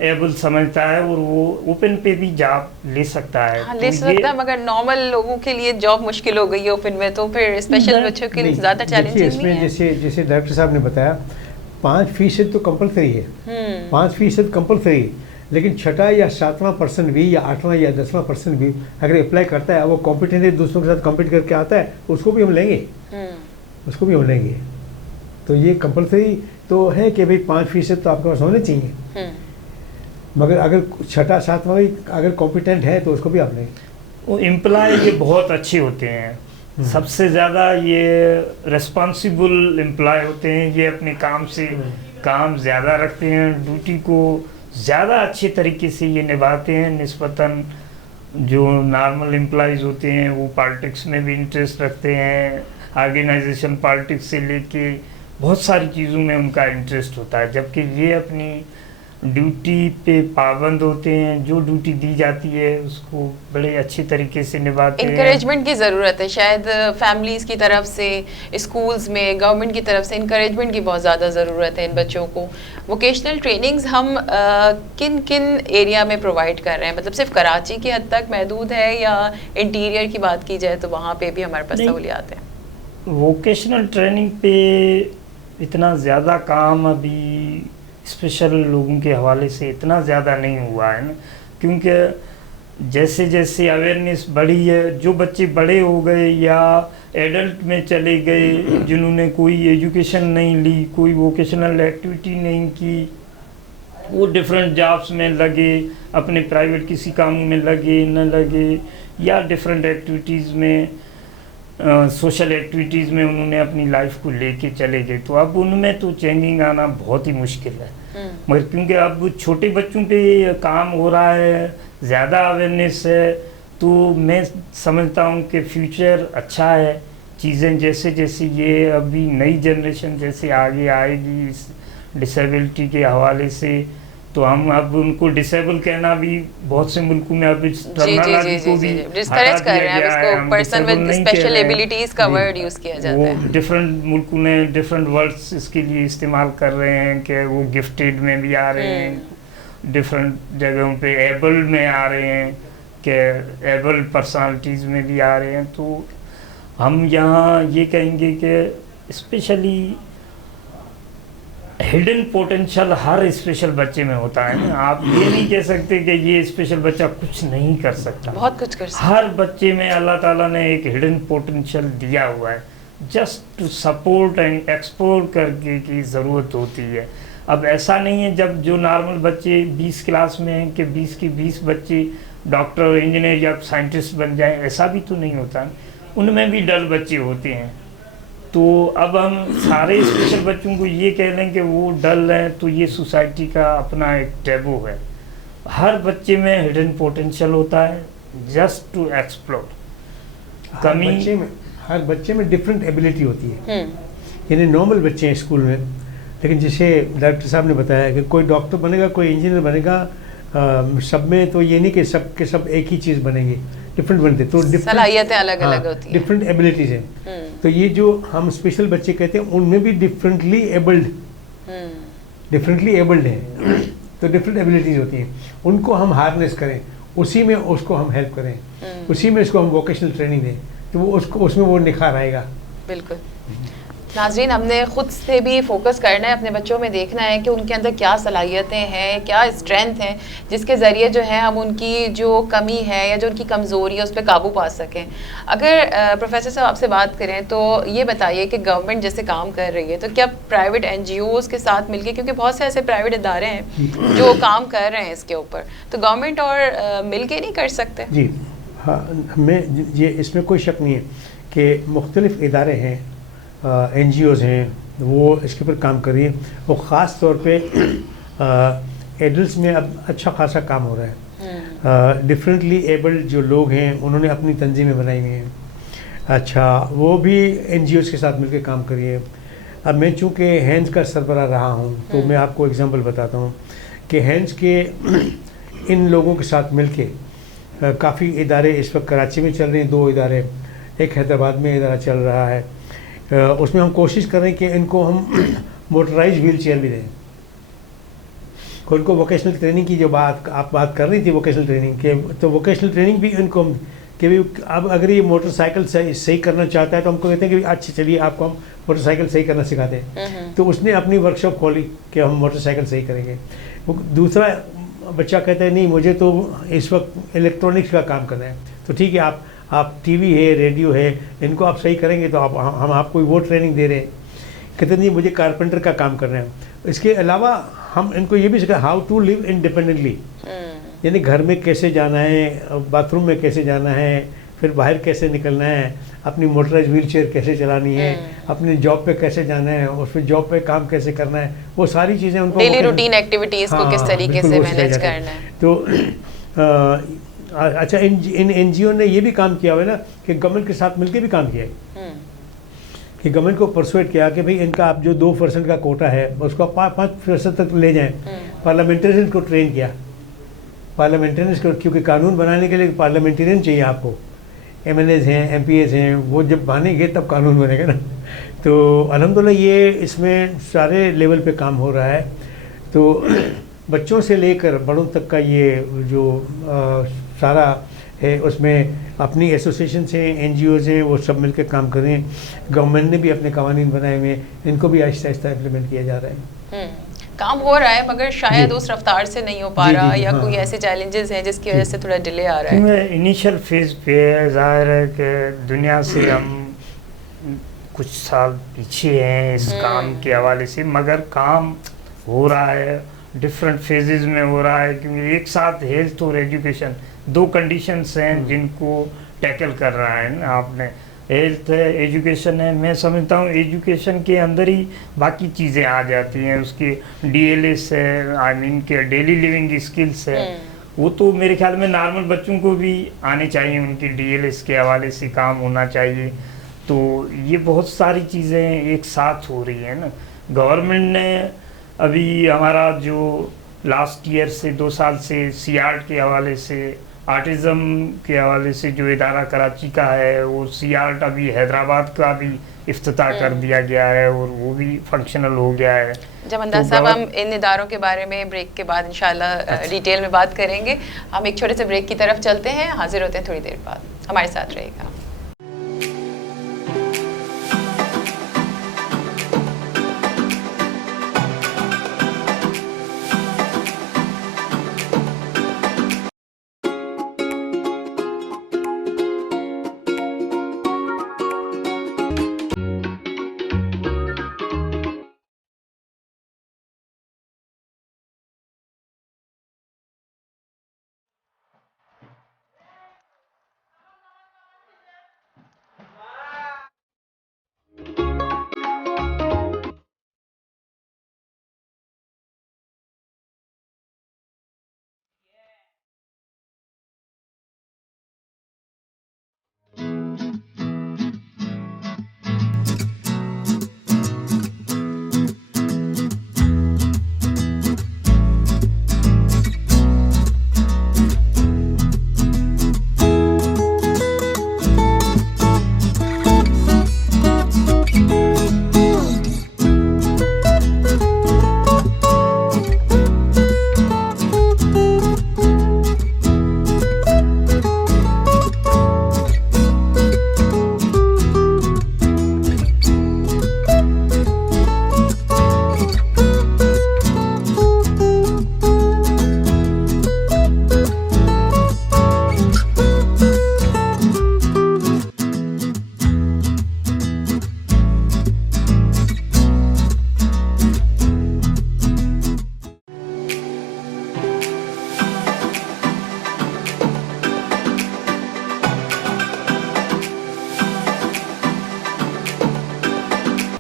एबल समझता है, और वो ओपन पे भी जॉब ले सकता है। हाँ, ले सकता है, मगर नॉर्मल लोगों के लिए जॉब मुश्किल हो गई है ओपन में, तो फिर स्पेशल बच्चों के लिए ज़्यादा चैलेंजिंग नहीं है। जैसे डायरेक्टर साहब ने बताया 5% तो कंपलसरी है, 5% कंपलसरी, लेकिन 6वां या 7वां पर्सन भी या 8वां या 10वां पर्सन भी अगर अप्लाई करता है, वो कॉम्पिटेंट है, दूसरों के साथ कम्पीट करके आता है, उसको भी हम लेंगे, उसको भी हम लेंगे। तो ये कंपलसरी तो है कि भाई 5% तो आपके पास होने चाहिए, मगर अगर 6वां 7वां भी अगर कॉम्पिटेंट है तो उसको भी आप लेंगे। वो एम्प्लॉय ये बहुत अच्छे होते हैं, सबसे ज़्यादा ये रिस्पॉन्सिबल एम्प्लॉय होते हैं, ये अपने काम से काम ज़्यादा रखते हैं, ड्यूटी को ज़्यादा अच्छे तरीके से ये निभाते हैं निस्बतन जो नॉर्मल एम्प्लॉइज़ होते हैं। वो पॉलिटिक्स में भी इंटरेस्ट रखते हैं, ऑर्गेनाइजेशन पॉलिटिक्स से लेके बहुत सारी चीज़ों में उनका इंटरेस्ट होता है, जबकि ये अपनी ड्यूटी पे पाबंद होते हैं। जो ड्यूटी दी जाती है उसको बड़े अच्छे तरीके से निभाते हैं। इंकरेजमेंट की ज़रूरत है शायद फैमिलीज़ की तरफ से, स्कूल्स में, गवर्नमेंट की तरफ से इंकरेजमेंट की बहुत ज़्यादा ज़रूरत है इन बच्चों को। वोकेशनल ट्रेनिंग्स हम किन किन एरिया में प्रोवाइड कर रहे हैं? मतलब सिर्फ कराची की हद तक महदूद है या इंटीरियर की बात की जाए तो वहाँ पे भी हमारे पास सहूलियात हैं? वोकेशनल ट्रेनिंग पे इतना ज़्यादा काम अभी स्पेशल लोगों के हवाले से इतना ज़्यादा नहीं हुआ है ना, क्योंकि जैसे जैसे अवेयरनेस बढ़ी है, जो बच्चे बड़े हो गए या एडल्ट में चले गए, जिन्होंने कोई एजुकेशन नहीं ली, कोई वोकेशनल एक्टिविटी नहीं की, वो डिफरेंट जॉब्स में लगे, अपने प्राइवेट किसी काम में लगे न लगे, या डिफरेंट एक्टिविटीज़ में, सोशल एक्टिविटीज़ में उन्होंने अपनी लाइफ को लेके चले गए, तो अब उनमें तो चेंजिंग आना बहुत ही मुश्किल है। मगर क्योंकि अब छोटे बच्चों पे काम हो रहा है, ज़्यादा अवेयरनेस है, तो मैं समझता हूँ कि फ्यूचर अच्छा है। चीज़ें जैसे जैसे ये अभी नई जनरेशन जैसे आगे आएगी इस डिसेबिलिटी के हवाले से, तो हम अब उनको डिसेबल कहना भी बहुत से मुल्कों में अब टर्मिनोलॉजी को भी डिस्करेज कर रहे हैं। अब इसको पर्सन विद स्पेशल एबिलिटीज का वर्ड यूज किया जाता है। डिफरेंट मुल्कों में डिफरेंट वर्ड्स इसके लिए इस्तेमाल कर रहे हैं कि वो गिफ्टेड में भी आ रहे हैं, डिफरेंट जगहों पे एबल में आ रहे हैं, कि एबल पर्सनालिटीज़ में भी आ रहे हैं। तो हम यहाँ ये कहेंगे कि स्पेशली हिडन पोटेंशियल हर स्पेशल बच्चे में होता है ना। आप ये नहीं कह सकते कि ये स्पेशल बच्चा कुछ नहीं कर सकता, बहुत कुछ कर सकता। हर बच्चे में अल्लाह ताला ने एक हिडन पोटेंशियल दिया हुआ है, just to support and explore करके की ज़रूरत होती है। अब ऐसा नहीं है जब जो नॉर्मल बच्चे 20 क्लास में हैं कि 20 के 20 बच्चे डॉक्टर, इंजीनियर या साइंटिस्ट बन जाएं, ऐसा भी तो नहीं होता। उनमें भी डल बच्चे होते हैं। तो अब हम सारे स्पेशल बच्चों को ये कह लें कि वो डल हैं, तो ये सोसाइटी का अपना एक टैबू है। हर बच्चे में हिडन पोटेंशियल होता है, जस्ट टू एक्सप्लोर। हर बच्चे में डिफरेंट एबिलिटी होती है। यानी नॉर्मल बच्चे हैं स्कूल में, लेकिन जैसे डॉक्टर साहब ने बताया कि कोई डॉक्टर बनेगा, कोई इंजीनियर बनेगा, सब में तो ये नहीं कि सब के सब एक ही चीज़ बनेंगे, डिफरेंट बनते, तो सलाहियतें अलग अलग होती हैं, डिफरेंट एबिलिटीज हैं। तो ये जो हम स्पेशल बच्चे कहते हैं उनमें भी डिफरेंटली एबल्ड हैं, तो डिफरेंट एबिलिटीज होती हैं, उनको हम हार्नेस करें, उसी में उसको हम हेल्प करें, उसी में उसको हम वोकेशनल ट्रेनिंग दें, तो वो उसको उसमें वो निखार आएगा। बिल्कुल। नाज़रीन, हमने ख़ुद से भी फोकस करना है, अपने बच्चों में देखना है कि उनके अंदर क्या सलाहियतें हैं, क्या स्ट्रेंथ हैं, जिसके ज़रिए जो है हम उनकी जो कमी है या जो उनकी कमज़ोरी है उस पर काबू पा सकें। अगर प्रोफेसर साहब आपसे बात करें तो ये बताइए कि गवर्नमेंट जैसे काम कर रही है, तो क्या प्राइवेट NGOs के साथ मिलके, क्योंकि बहुत से ऐसे प्राइवेट इदारे हैं जो काम कर रहे हैं इसके ऊपर, तो गवर्नमेंट और मिल के नहीं कर सकते? जी हाँ, हमें ये इसमें कोई शक नहीं है कि मुख्तलिफ इदारे हैं, NGOs हैं, वो इसके ऊपर काम कर रही है। वो ख़ास तौर पे एडल्ट्स में अब अच्छा खासा काम हो रहा है। डिफरेंटली एबल्ड जो लोग हैं उन्होंने अपनी तंजीमें बनाई हुई हैं। अच्छा, वो भी NGOs के साथ मिलकर काम कर रही है। अब मैं चूँकि हैंड्स का सरबराह रहा हूँ, तो मैं आपको एग्जांपल बताता हूँ कि हैंड्स के इन लोगों के साथ मिलके काफ़ी इदारे इस वक्त कराची में चल रहे हैं, 2 इदारे, एक हैदराबाद में इदारा चल रहा है। उसमें हम कोशिश कर रहे हैं कि इनको हम मोटराइज व्हील चेयर भी दें। उनको वोकेशनल ट्रेनिंग की जो आप बात कर रही थी, वोकेशनल ट्रेनिंग के, तो वोकेशनल ट्रेनिंग भी इनको हम कि भी अब अगर ये मोटरसाइकिल सही करना चाहता है तो हमको कहते हैं कि अच्छा चलिए आपको हम मोटरसाइकिल सही करना सिखाते हैं। तो उसने अपनी वर्कशॉप खोली कि हम मोटरसाइकिल सही करेंगे। वो दूसरा बच्चा कहता है नहीं, मुझे तो इस वक्त इलेक्ट्रॉनिक्स का काम करना है। तो ठीक है, आप TV है, रेडियो है, इनको आप सही करेंगे तो हम आपको वो ट्रेनिंग दे रहे हैं। कहते नहीं, मुझे कारपेंटर का काम करना है। इसके अलावा हम इनको ये भी सिखा हाउ टू लिव इंडिपेंडेंटली, यानी घर में कैसे जाना है, बाथरूम में कैसे जाना है, फिर बाहर कैसे निकलना है, अपनी मोटराइज व्हील चेयर कैसे चलानी है, अपने जॉब पे कैसे जाना है, उसमें जॉब पे काम कैसे करना है, वो सारी चीज़ें उनको डेली रूटीन एक्टिविटीज़ को किस तरीके से मैनेज करना है। तो अच्छा, इन एनजीओ ने ये भी काम किया हुआ है ना कि गवर्नमेंट के साथ मिलकर भी काम किया है कि गवर्नमेंट को परसुएट किया कि भाई इनका आप जो 2% का कोटा है उसको 5% तक ले जाएं। पार्लियामेंटेरियन को ट्रेन किया, पार्लियामेंटेरियन को, क्योंकि कानून बनाने के लिए पार्लियामेंटेरियन चाहिए आपको, एमएलएज हैं, एमपीएस हैं, वो जब बनेंगे तब कानून बनेगा ना। तो अल्हम्दुलिल्लाह ये इसमें सारे लेवल पे काम हो रहा है। तो बच्चों से लेकर बड़ों तक का ये जो सारा है, उसमें अपनी एसोसिएशन से एनजीओज़ हैं वो सब मिलकर काम कर रहे हैं। गवर्नमेंट ने भी अपने कानून बनाए हुए हैं, इनको भी आहिस्ता आहिस्ता इम्प्लीमेंट किया जा रहा है। काम हो रहा है मगर शायद उस रफ्तार से नहीं हो पा रहा, या कोई ऐसे चैलेंजेस हैं जिसकी वजह से थोड़ा डिले आ रहा है। इनिशियल फेज पे जाहिर है कि दुनिया से हम कुछ साल पीछे हैं इस काम के हवाले से, मगर काम हो रहा है, डिफरेंट फेजेस में हो रहा है, क्योंकि एक साथ हेल्थ और एजुकेशन 2 कंडीशंस हैं जिनको टैकल कर रहा है ना आपने। हेल्थ है, एजुकेशन है। मैं समझता हूँ एजुकेशन के अंदर ही बाकी चीज़ें आ जाती हैं, उसकी डीएलएस है, आई मीन के डेली लिविंग स्किल्स है, वो तो मेरे ख्याल में नॉर्मल बच्चों को भी आने चाहिए, उनकी डीएलएस के हवाले से काम होना चाहिए। तो ये बहुत सारी चीज़ें एक साथ हो रही हैं ना। गवर्नमेंट ने अभी हमारा जो लास्ट ईयर से 2 साल से सीआर्ट के हवाले से, आर्टिज़म के हवाले से जो इदारा कराची का है, वो सीआर्ट अभी हैदराबाद का भी इफ्तिताह कर दिया गया है और वो भी फंक्शनल हो गया है। जमंदार साहब, हम इन इदारों के बारे में ब्रेक के बाद इंशाल्लाह डिटेल में बात करेंगे। हम एक छोटे से ब्रेक की तरफ चलते हैं, हाजिर होते हैं थोड़ी देर बाद, हमारे साथ रहेगा।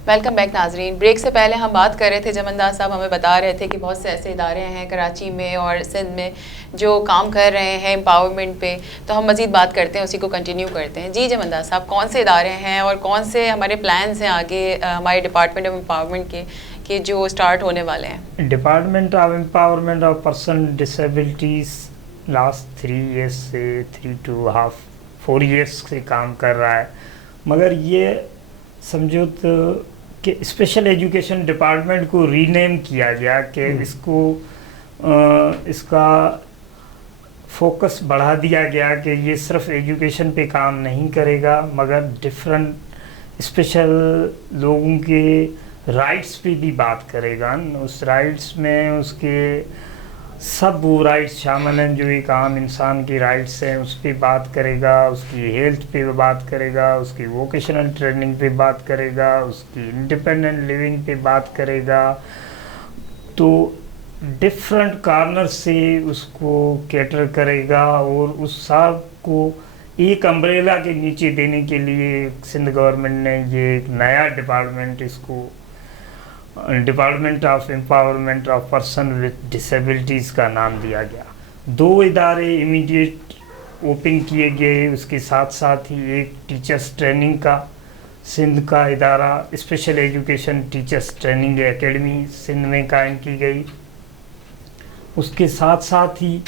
वेलकम बैक नाजरीन। ब्रेक से पहले हम बात कर रहे थे, जमंदार साहब हमें बता रहे थे कि बहुत से ऐसे इदारे हैं कराची में और सिंध में जो काम कर रहे हैं एम्पावरमेंट पे, तो हम मज़ीद बात करते हैं, उसी को कंटिन्यू करते हैं। जी जमंदार साहब, कौन से इदारे हैं और कौन से हमारे प्लान्स हैं आगे हमारे डिपार्टमेंट ऑफ एम्पावरमेंट के जो स्टार्ट होने वाले हैं? Department of empowerment of person disabilities last 3 years से 3 to 4 ईयर्स से काम कर रहा है, मगर ये समझो तो कि स्पेशल एजुकेशन डिपार्टमेंट को रीनेम किया गया कि इसको इसका फोकस बढ़ा दिया गया कि ये सिर्फ एजुकेशन पे काम नहीं करेगा, मगर डिफरेंट स्पेशल लोगों के राइट्स पे भी बात करेगा। उस राइट्स में उसके सब वो राइट्स शामिल हैं जो एक आम इंसान की राइट्स हैं, उस पर बात करेगा, उसकी हेल्थ पे बात करेगा, उसकी वोकेशनल ट्रेनिंग पे बात करेगा, उसकी इंडिपेंडेंट लिविंग पे बात करेगा। तो डिफरेंट कॉर्नर से उसको कैटर करेगा और उस सब को एक अम्ब्रेला के नीचे देने के लिए सिंध गवर्नमेंट ने ये एक नया डिपार्टमेंट, इसको department of empowerment of person with disabilities का नाम दिया गया। 2 इदारे इमीडिएट ओपन किए गए, उसके साथ साथ ही एक टीचर्स ट्रेनिंग का सिंध का इदारा, special education teachers training academy Sindh में कायम की गई। उसके साथ साथ ही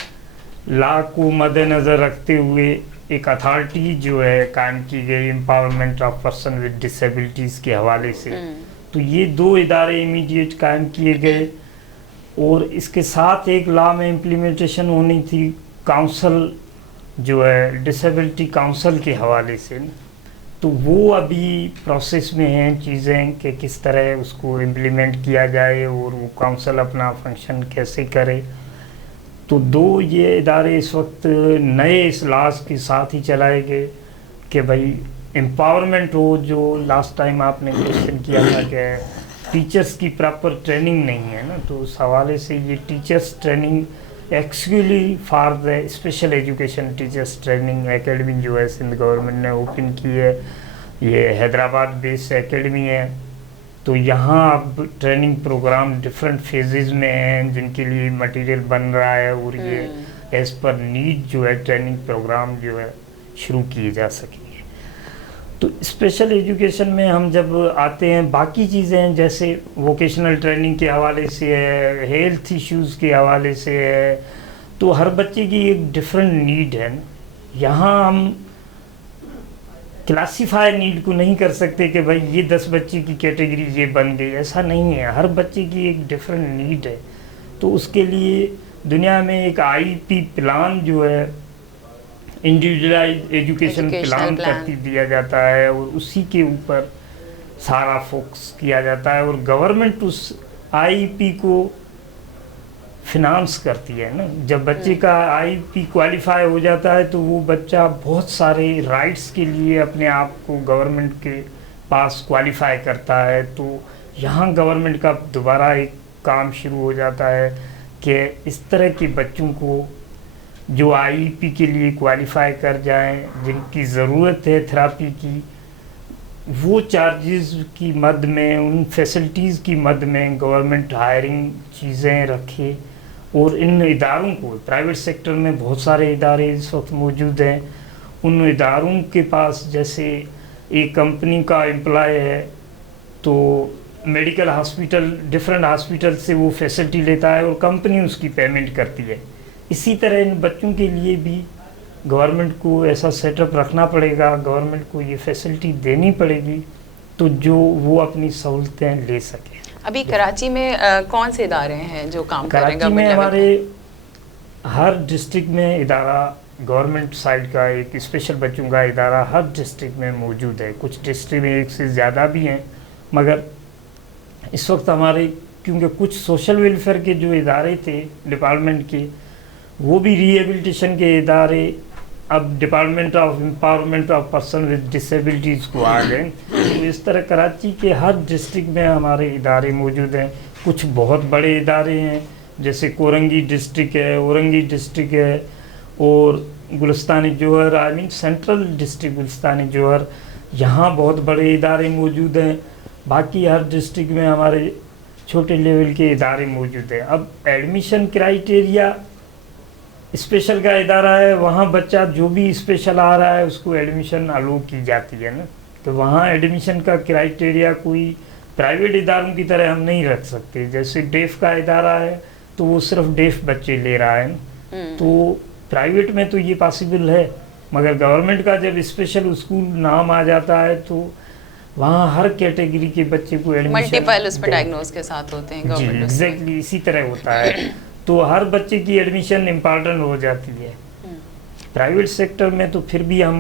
लॉ को मद्देनज़र रखते हुए एक अथॉरिटी जो है कायम की गई empowerment of person with disabilities के हवाले से। तो ये 2 इदारे इमीडिएट कायम किए गए, और इसके साथ एक लॉ में इम्प्लीमेंटेशन होनी थी काउंसिल जो है डिसेबिलिटी काउंसिल के हवाले से। तो वो अभी प्रोसेस में हैं चीज़ें कि किस तरह उसको इम्प्लीमेंट किया जाए और वो काउंसिल अपना फंक्शन कैसे करे। तो 2 ये इदारे इस वक्त नए इस लॉज के साथ ही चलाए गए कि भाई एम्पावरमेंट हो। जो लास्ट टाइम आपने क्वेश्चन किया था कि टीचर्स की प्रॉपर ट्रेनिंग नहीं है ना, तो उस हवाले से ये teachers training actually for the special education teachers training academy जो है सिंध गवर्नमेंट ने ओपन की है। ये हैदराबाद बेस्ड एकेडमी है। तो यहाँ अब ट्रेनिंग प्रोग्राम डिफरेंट फेजेस में हैं जिनके लिए मटेरियल बन रहा है, और ये एज़ पर नीड जो है ट्रेनिंग प्रोग्राम जो है शुरू किए जा सकेंगे। तो स्पेशल एजुकेशन में हम जब आते हैं, बाकी चीज़ें जैसे वोकेशनल ट्रेनिंग के हवाले से है, हेल्थ इश्यूज़ के हवाले से है, तो हर बच्चे की एक डिफरेंट नीड है। यहाँ हम क्लासीफाई नीड को नहीं कर सकते कि भाई ये 10 बच्चे की कैटेगरी ये बन गई, ऐसा नहीं है। हर बच्चे की एक डिफरेंट नीड है। तो उसके लिए दुनिया में एक आईपी प्लान जो है इंडिविजुअलाइज एजुकेशन प्लान तरतीब दिया जाता है, और उसी के ऊपर सारा फोकस किया जाता है, और गवर्नमेंट उस आईपी को फिनांस करती है ना। जब बच्चे का आईपी क्वालिफाई हो जाता है तो वो बच्चा बहुत सारे राइट्स के लिए अपने आप को गवर्नमेंट के पास क्वालिफाई करता है। तो यहाँ गवर्नमेंट का दोबारा एक काम शुरू हो जाता है कि इस तरह के बच्चों को जो आईपी के लिए क्वालिफाई कर जाएं, जिनकी ज़रूरत है थेरापी की, वो चार्जेस की मद में, उन फैसिलिटीज़ की मद में गवर्नमेंट हायरिंग चीज़ें रखे। और इन इदारों को, प्राइवेट सेक्टर में बहुत सारे इदारे इस वक्त मौजूद हैं, उन इदारों के पास जैसे एक कंपनी का एम्प्लॉय है तो मेडिकल हॉस्पिटल, डिफरेंट हॉस्पिटल से वो फैसिलिटी लेता है और कंपनी उसकी पेमेंट करती है। इसी तरह इन बच्चों के लिए भी गवर्नमेंट को ऐसा सेटअप रखना पड़ेगा, गवर्नमेंट को ये फैसिलिटी देनी पड़ेगी तो जो वो अपनी सहूलतें ले सकें। अभी कराची में कौन से इदारे हैं जो काम कर रहे हैं? कराची में हमारे हर डिस्ट्रिक्ट में इदारा, गवर्नमेंट साइड का एक स्पेशल बच्चों का इदारा हर डिस्ट्रिक्ट में मौजूद है। कुछ डिस्ट्रिक्ट में एक से ज़्यादा भी हैं, मगर इस वक्त हमारे क्योंकि कुछ सोशल वेलफेयर के जो इदारे थे डिपार्टमेंट के, वो भी रिहेबिलिटेशन के इदारे अब department of empowerment of person with disabilities को आ गए। तो इस तरह कराची के हर डिस्ट्रिक्ट में हमारे इदारे मौजूद हैं। कुछ बहुत बड़े इदारे हैं जैसे कोरंगी डिस्ट्रिक्ट है, औरंगी डिस्ट्रिक्ट है, और गुलिस्तान जौहर, I mean central district Gulistan जौहर, यहाँ बहुत बड़े इदारे मौजूद हैं। बाकी हर डिस्ट्रिक्ट में हमारे छोटे लेवल के इदारे मौजूद हैं। अब एडमिशन क्राइटेरिया, स्पेशल का इदारा है, वहाँ बच्चा जो भी स्पेशल आ रहा है उसको एडमिशन अलो की जाती है ना। तो वहाँ एडमिशन का क्राइटेरिया कोई प्राइवेट इदारों की तरह हम नहीं रख सकते। जैसे डेफ का इदारा है तो वो सिर्फ डेफ बच्चे ले रहा है, तो प्राइवेट में तो ये पॉसिबल है, मगर गवर्नमेंट का जब स्पेशल स्कूल नाम आ जाता है तो वहाँ हर कैटेगरी के बच्चे को एडमिशन मल्टीपल उस पर डायग्नोज के साथ होते हैं गवर्नमेंट। एग्जैक्टली इसी तरह होता है। तो हर बच्चे की एडमिशन इम्पॉर्टेंट हो जाती है। प्राइवेट सेक्टर में तो फिर भी हम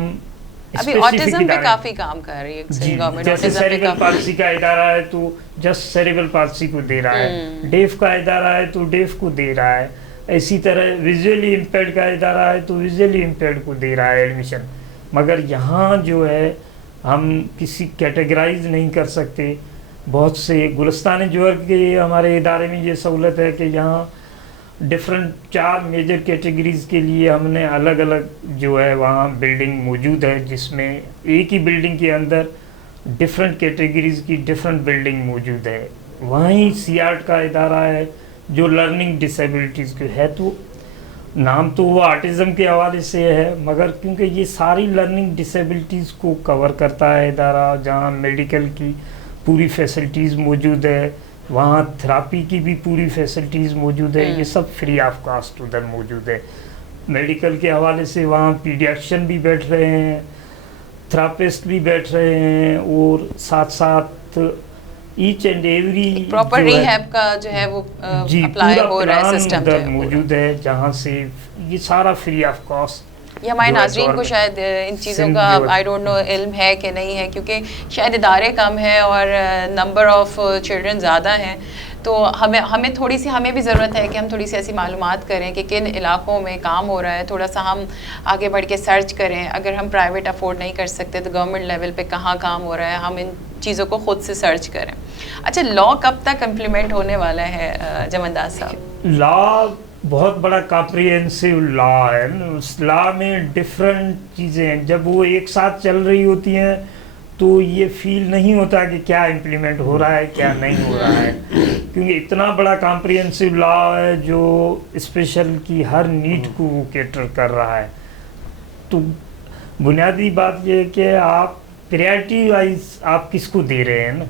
अभी ऑटिज्म पे काफी काम कर रही है गवर्नमेंट। जैसे सेरेब्रल पाल्सी का इदारा है तो जस्ट सेरेब्रल पाल्सी को दे रहा है, डेफ का इदारा है तो डेफ को दे रहा है, इसी तरह विजुअली इम्पेयर्ड का इदारा है तो विजुअली इम्पेयर्ड को दे रहा है एडमिशन। मगर यहाँ जो है हम किसी कैटेगराइज नहीं कर सकते। बहुत से गुलिस्तान जौहर के हमारे इदारे में ये सहूलत है कि यहाँ डिफरेंट 4 मेजर कैटेगरीज के लिए हमने अलग अलग जो है वहाँ बिल्डिंग मौजूद है, जिसमें एक ही बिल्डिंग के अंदर डिफरेंट कैटेगरीज की डिफरेंट बिल्डिंग मौजूद है। वहीं सीआर्ट का इदारा है जो लर्निंग डिसेबिलिटीज़ के है, तो नाम तो वो आर्टिज़म के हवाले से है, मगर क्योंकि ये सारी लर्निंग डिसेबिलिटीज़ को कवर करता है इदारा, जहाँ मेडिकल की पूरी फैसिलिटीज़ मौजूद है, वहाँ थेरापी की भी पूरी फैसिलिटीज़ मौजूद है, ये सब फ्री ऑफ कास्ट उधर मौजूद है। मेडिकल के हवाले से वहाँ पीडियाट्रिशियन भी बैठ रहे हैं, थेरापिस्ट भी बैठ रहे हैं, और साथ साथ each and every proper rehab का जो है वो अप्लाई हो रहा है, सिस्टम जो है मौजूद है, जहाँ से ये सारा फ्री ऑफ कॉस्ट। ये हमारे नाज़रीन को शायद इन चीज़ों का आई डोंट नो इल्म है कि नहीं है, क्योंकि शायद इदारे कम हैं और नंबर ऑफ़ चिल्ड्रन ज़्यादा हैं, तो हमें थोड़ी सी हमें भी ज़रूरत है कि हम थोड़ी सी ऐसी मालूमात करें कि किन इलाकों में काम हो रहा है, थोड़ा सा हम आगे बढ़ के सर्च करें। अगर हम प्राइवेट अफोर्ड नहीं कर सकते तो गवर्नमेंट लेवल पे कहाँ काम हो रहा है, हम इन चीज़ों को ख़ुद से सर्च करें। अच्छा, लॉ कब तक इम्प्लीमेंट होने वाला है जमनदास साहब? लॉ बहुत बड़ा कॉम्प्रिहेंसिव लॉ है, उस लॉ में डिफरेंट चीज़ें हैं, जब वो एक साथ चल रही होती हैं तो ये फील नहीं होता कि क्या इम्प्लीमेंट हो रहा है क्या नहीं हो रहा है, क्योंकि इतना बड़ा कॉम्प्रिहेंसिव लॉ है जो स्पेशल की हर नीड को कैटर कर रहा है। तो बुनियादी बात ये है कि आप प्रायोरिटी वाइज आप किसको दे रहे हैं ना।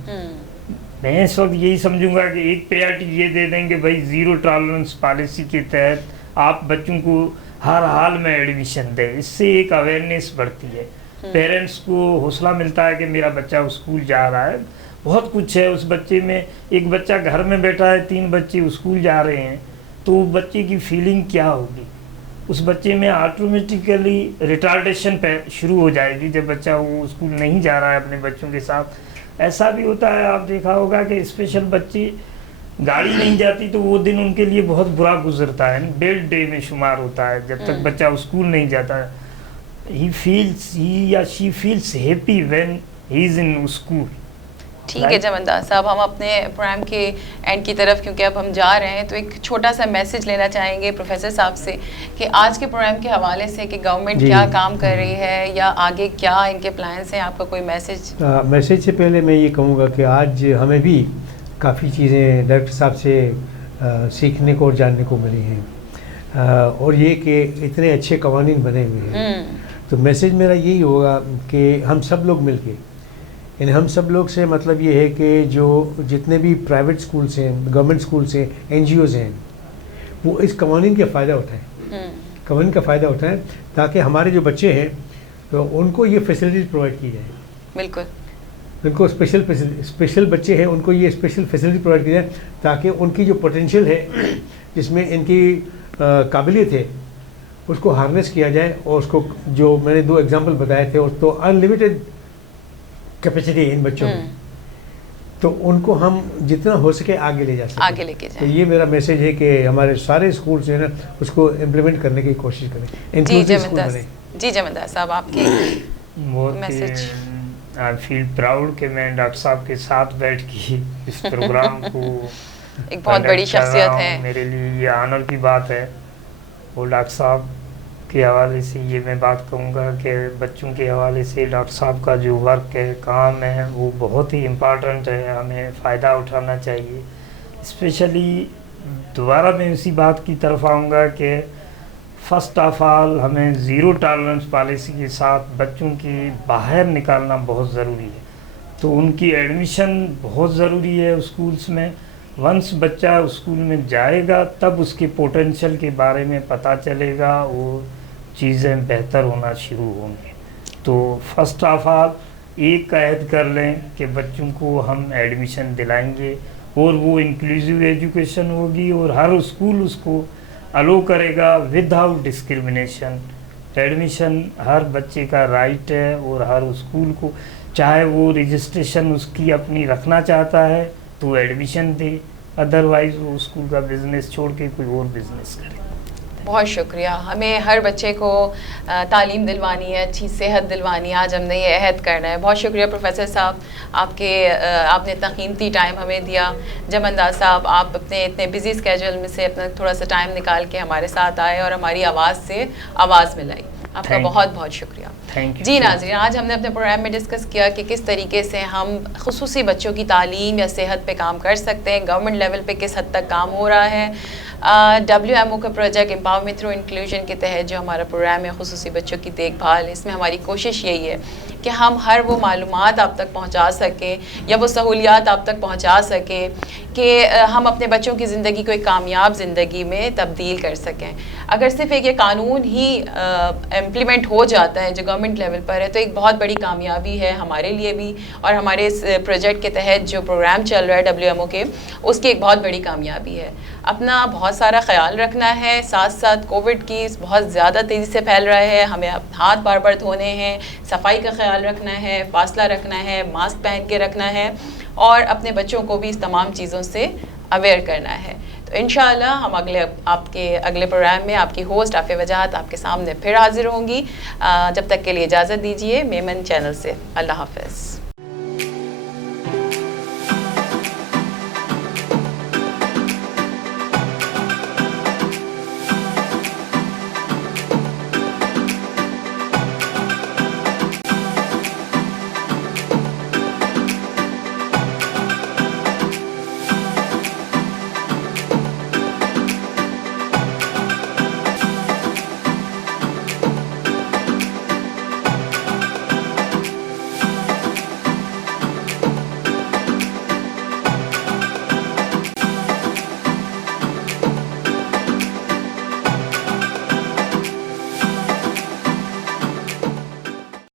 मैं इस वक्त यही समझूंगा कि एक प्रायोरिटी ये दे देंगे भाई ज़ीरो टॉलरेंस पॉलिसी के तहत आप बच्चों को हर हाल में एडमिशन दें, इससे एक अवेयरनेस बढ़ती है, पेरेंट्स को हौसला मिलता है कि मेरा बच्चा स्कूल जा रहा है। बहुत कुछ है उस बच्चे में, एक बच्चा घर में बैठा है, 3 बच्चे स्कूल जा रहे हैं, तो बच्चे की फीलिंग क्या होगी, उस बच्चे में ऑटोमेटिकली रिटार्डेशन शुरू हो जाएगी जब बच्चा वो स्कूल नहीं जा रहा है अपने बच्चों के साथ। ऐसा भी होता है, आप देखा होगा कि स्पेशल बच्चे गाड़ी नहीं जाती तो वो दिन उनके लिए बहुत बुरा गुजरता है, बेड डे में शुमार होता है जब तक बच्चा स्कूल नहीं जाता है। he या she feels happy when he is in school। ठीक है जमनदास साहब, हम अपने प्रोग्राम के एंड की तरफ क्योंकि अब हम जा रहे हैं, तो एक छोटा सा मैसेज लेना चाहेंगे प्रोफेसर साहब से कि आज के प्रोग्राम के हवाले से कि गवर्नमेंट क्या काम कर रही है या आगे क्या इनके प्लान्स हैं, आपका कोई मैसेज? मैसेज से पहले मैं ये कहूँगा कि आज हमें भी काफ़ी चीज़ें डायरेक्टर साहब से सीखने को और जानने को मिली हैं, और ये कि इतने अच्छे कवानीन बने हुए हैं। तो मैसेज मेरा यही होगा कि हम सब लोग मिलके, यानी हम सब लोग से मतलब ये है कि जो जितने भी प्राइवेट स्कूल्स हैं, गवर्नमेंट स्कूल्स हैं, NGOs हैं, वो इस कवानीन का फ़ायदा उठाएं, कवानीन का फ़ायदा उठाएं, ताकि हमारे जो बच्चे हैं तो उनको ये फैसिलिटीज़ प्रोवाइड की जाए। बिल्कुल, उनको स्पेशल बच्चे हैं, उनको ये स्पेशल फैसिलिटी प्रोवाइड की जाए, ताकि उनकी जो पोटेंशियल है, जिसमें इनकी काबिलियत है, उसको हार्नेस किया जाए, और उसको जो मैंने 2 एग्जांपल बताए थे, और तो अनलिमिटेड कैपेसिटी है इन बच्चों में, तो उनको हम जितना हो सके आगे ले जा सकते, आगे लेके जाएं। तो ये मेरा मैसेज है कि हमारे सारे स्कूल जो है ना उसको इम्प्लीमेंट करने की कोशिश करें। जी जमनदास साहब, आपके मैसेज? आई फील प्राउड कि मैं डॉक्टर साहब के साथ बैठ के इस प्रोग्राम को एक बहुत बड़ी शख्सियत है, मेरे लिए ये ऑनर की बात है। और डॉक्टर साहब के हवाले से ये मैं बात कहूँगा कि बच्चों के हवाले से डॉक्टर साहब का जो वर्क है, काम है, वो बहुत ही इम्पोर्टेंट है, हमें फ़ायदा उठाना चाहिए। स्पेशली दोबारा मैं इसी बात की तरफ आऊँगा कि फ़र्स्ट ऑफ ऑल हमें ज़ीरो टॉलरेंस पॉलिसी के साथ बच्चों की बाहर निकालना बहुत ज़रूरी है, तो उनकी एडमिशन बहुत ज़रूरी है स्कूल्स में। वंस बच्चा स्कूल में जाएगा तब उसके पोटेंशियल के बारे में पता चलेगा, वो चीज़ें बेहतर होना शुरू होंगी। तो फर्स्ट ऑफ ऑल एक कहद कर लें कि बच्चों को हम एडमिशन दिलाएंगे, और वो इंक्लूसिव एजुकेशन होगी, और हर स्कूल उसको अलो करेगा विदाउट डिस्क्रिमिनेशन। एडमिशन हर बच्चे का राइट है, और हर स्कूल को, चाहे वो रजिस्ट्रेशन उसकी अपनी रखना चाहता है तो एडमिशन दे, अदरवाइज वो स्कूल का बिजनेस छोड़ के कोई और बिजनेस करे। बहुत शुक्रिया। हमें हर बच्चे को तालीम दिलवानी है, अच्छी सेहत दिलवानी है, आज हमने ये अहद करना है। बहुत शुक्रिया प्रोफेसर साहब, आपने इतना कीमती टाइम हमें दिया। जमंदाज साहब, आप अपने इतने बिजी स्केड्यूल में से अपना थोड़ा सा टाइम निकाल के हमारे साथ आए और हमारी आवाज़ से आवाज़ मिलाई। आपका बहुत बहुत शुक्रिया। Thank you. जी नाज़रीन, आज हमने अपने प्रोग्राम में डिस्कस किया कि किस तरीके से हम खुसूसी बच्चों की तालीम या सेहत पे काम कर सकते हैं, गवर्नमेंट लेवल पे किस हद तक काम हो रहा है। WMO का प्रोजेक्ट एम्पावरमेंट थ्रू इंक्लूजन के तहत जो हमारा प्रोग्राम है खुसूसी बच्चों की देखभाल, इसमें हमारी कोशिश यही है कि हम हर वो मालूमात आप तक पहुंचा सकें या वो सहूलियात आप तक पहुंचा सकें कि हम अपने बच्चों की ज़िंदगी को एक कामयाब ज़िंदगी में तब्दील कर सकें। अगर सिर्फ एक ये कानून ही इम्प्लीमेंट हो जाता है जो गवर्नमेंट लेवल पर है, तो एक बहुत बड़ी कामयाबी है हमारे लिए भी, और हमारे इस प्रोजेक्ट के तहत जो प्रोग्राम चल रहा है WMO के, उसकी एक बहुत बड़ी कामयाबी है। अपना बहुत सारा ख्याल रखना है, साथ साथ कोविड की बहुत ज़्यादा तेज़ी से फैल रहा है, हमें हाथ बार बार धोने हैं, सफाई का ख्याल रखना है, फासला रखना है, मास्क पहन के रखना है, और अपने बच्चों को भी इस तमाम चीज़ों से अवेयर करना है। तो इंशाअल्लाह हम आपके अगले प्रोग्राम में आपकी होस्ट आफिया वजाहत आपके सामने फिर हाजिर होंगी। जब तक के लिए इजाज़त दीजिए मेमन चैनल से। अल्लाह हाफ़िज़।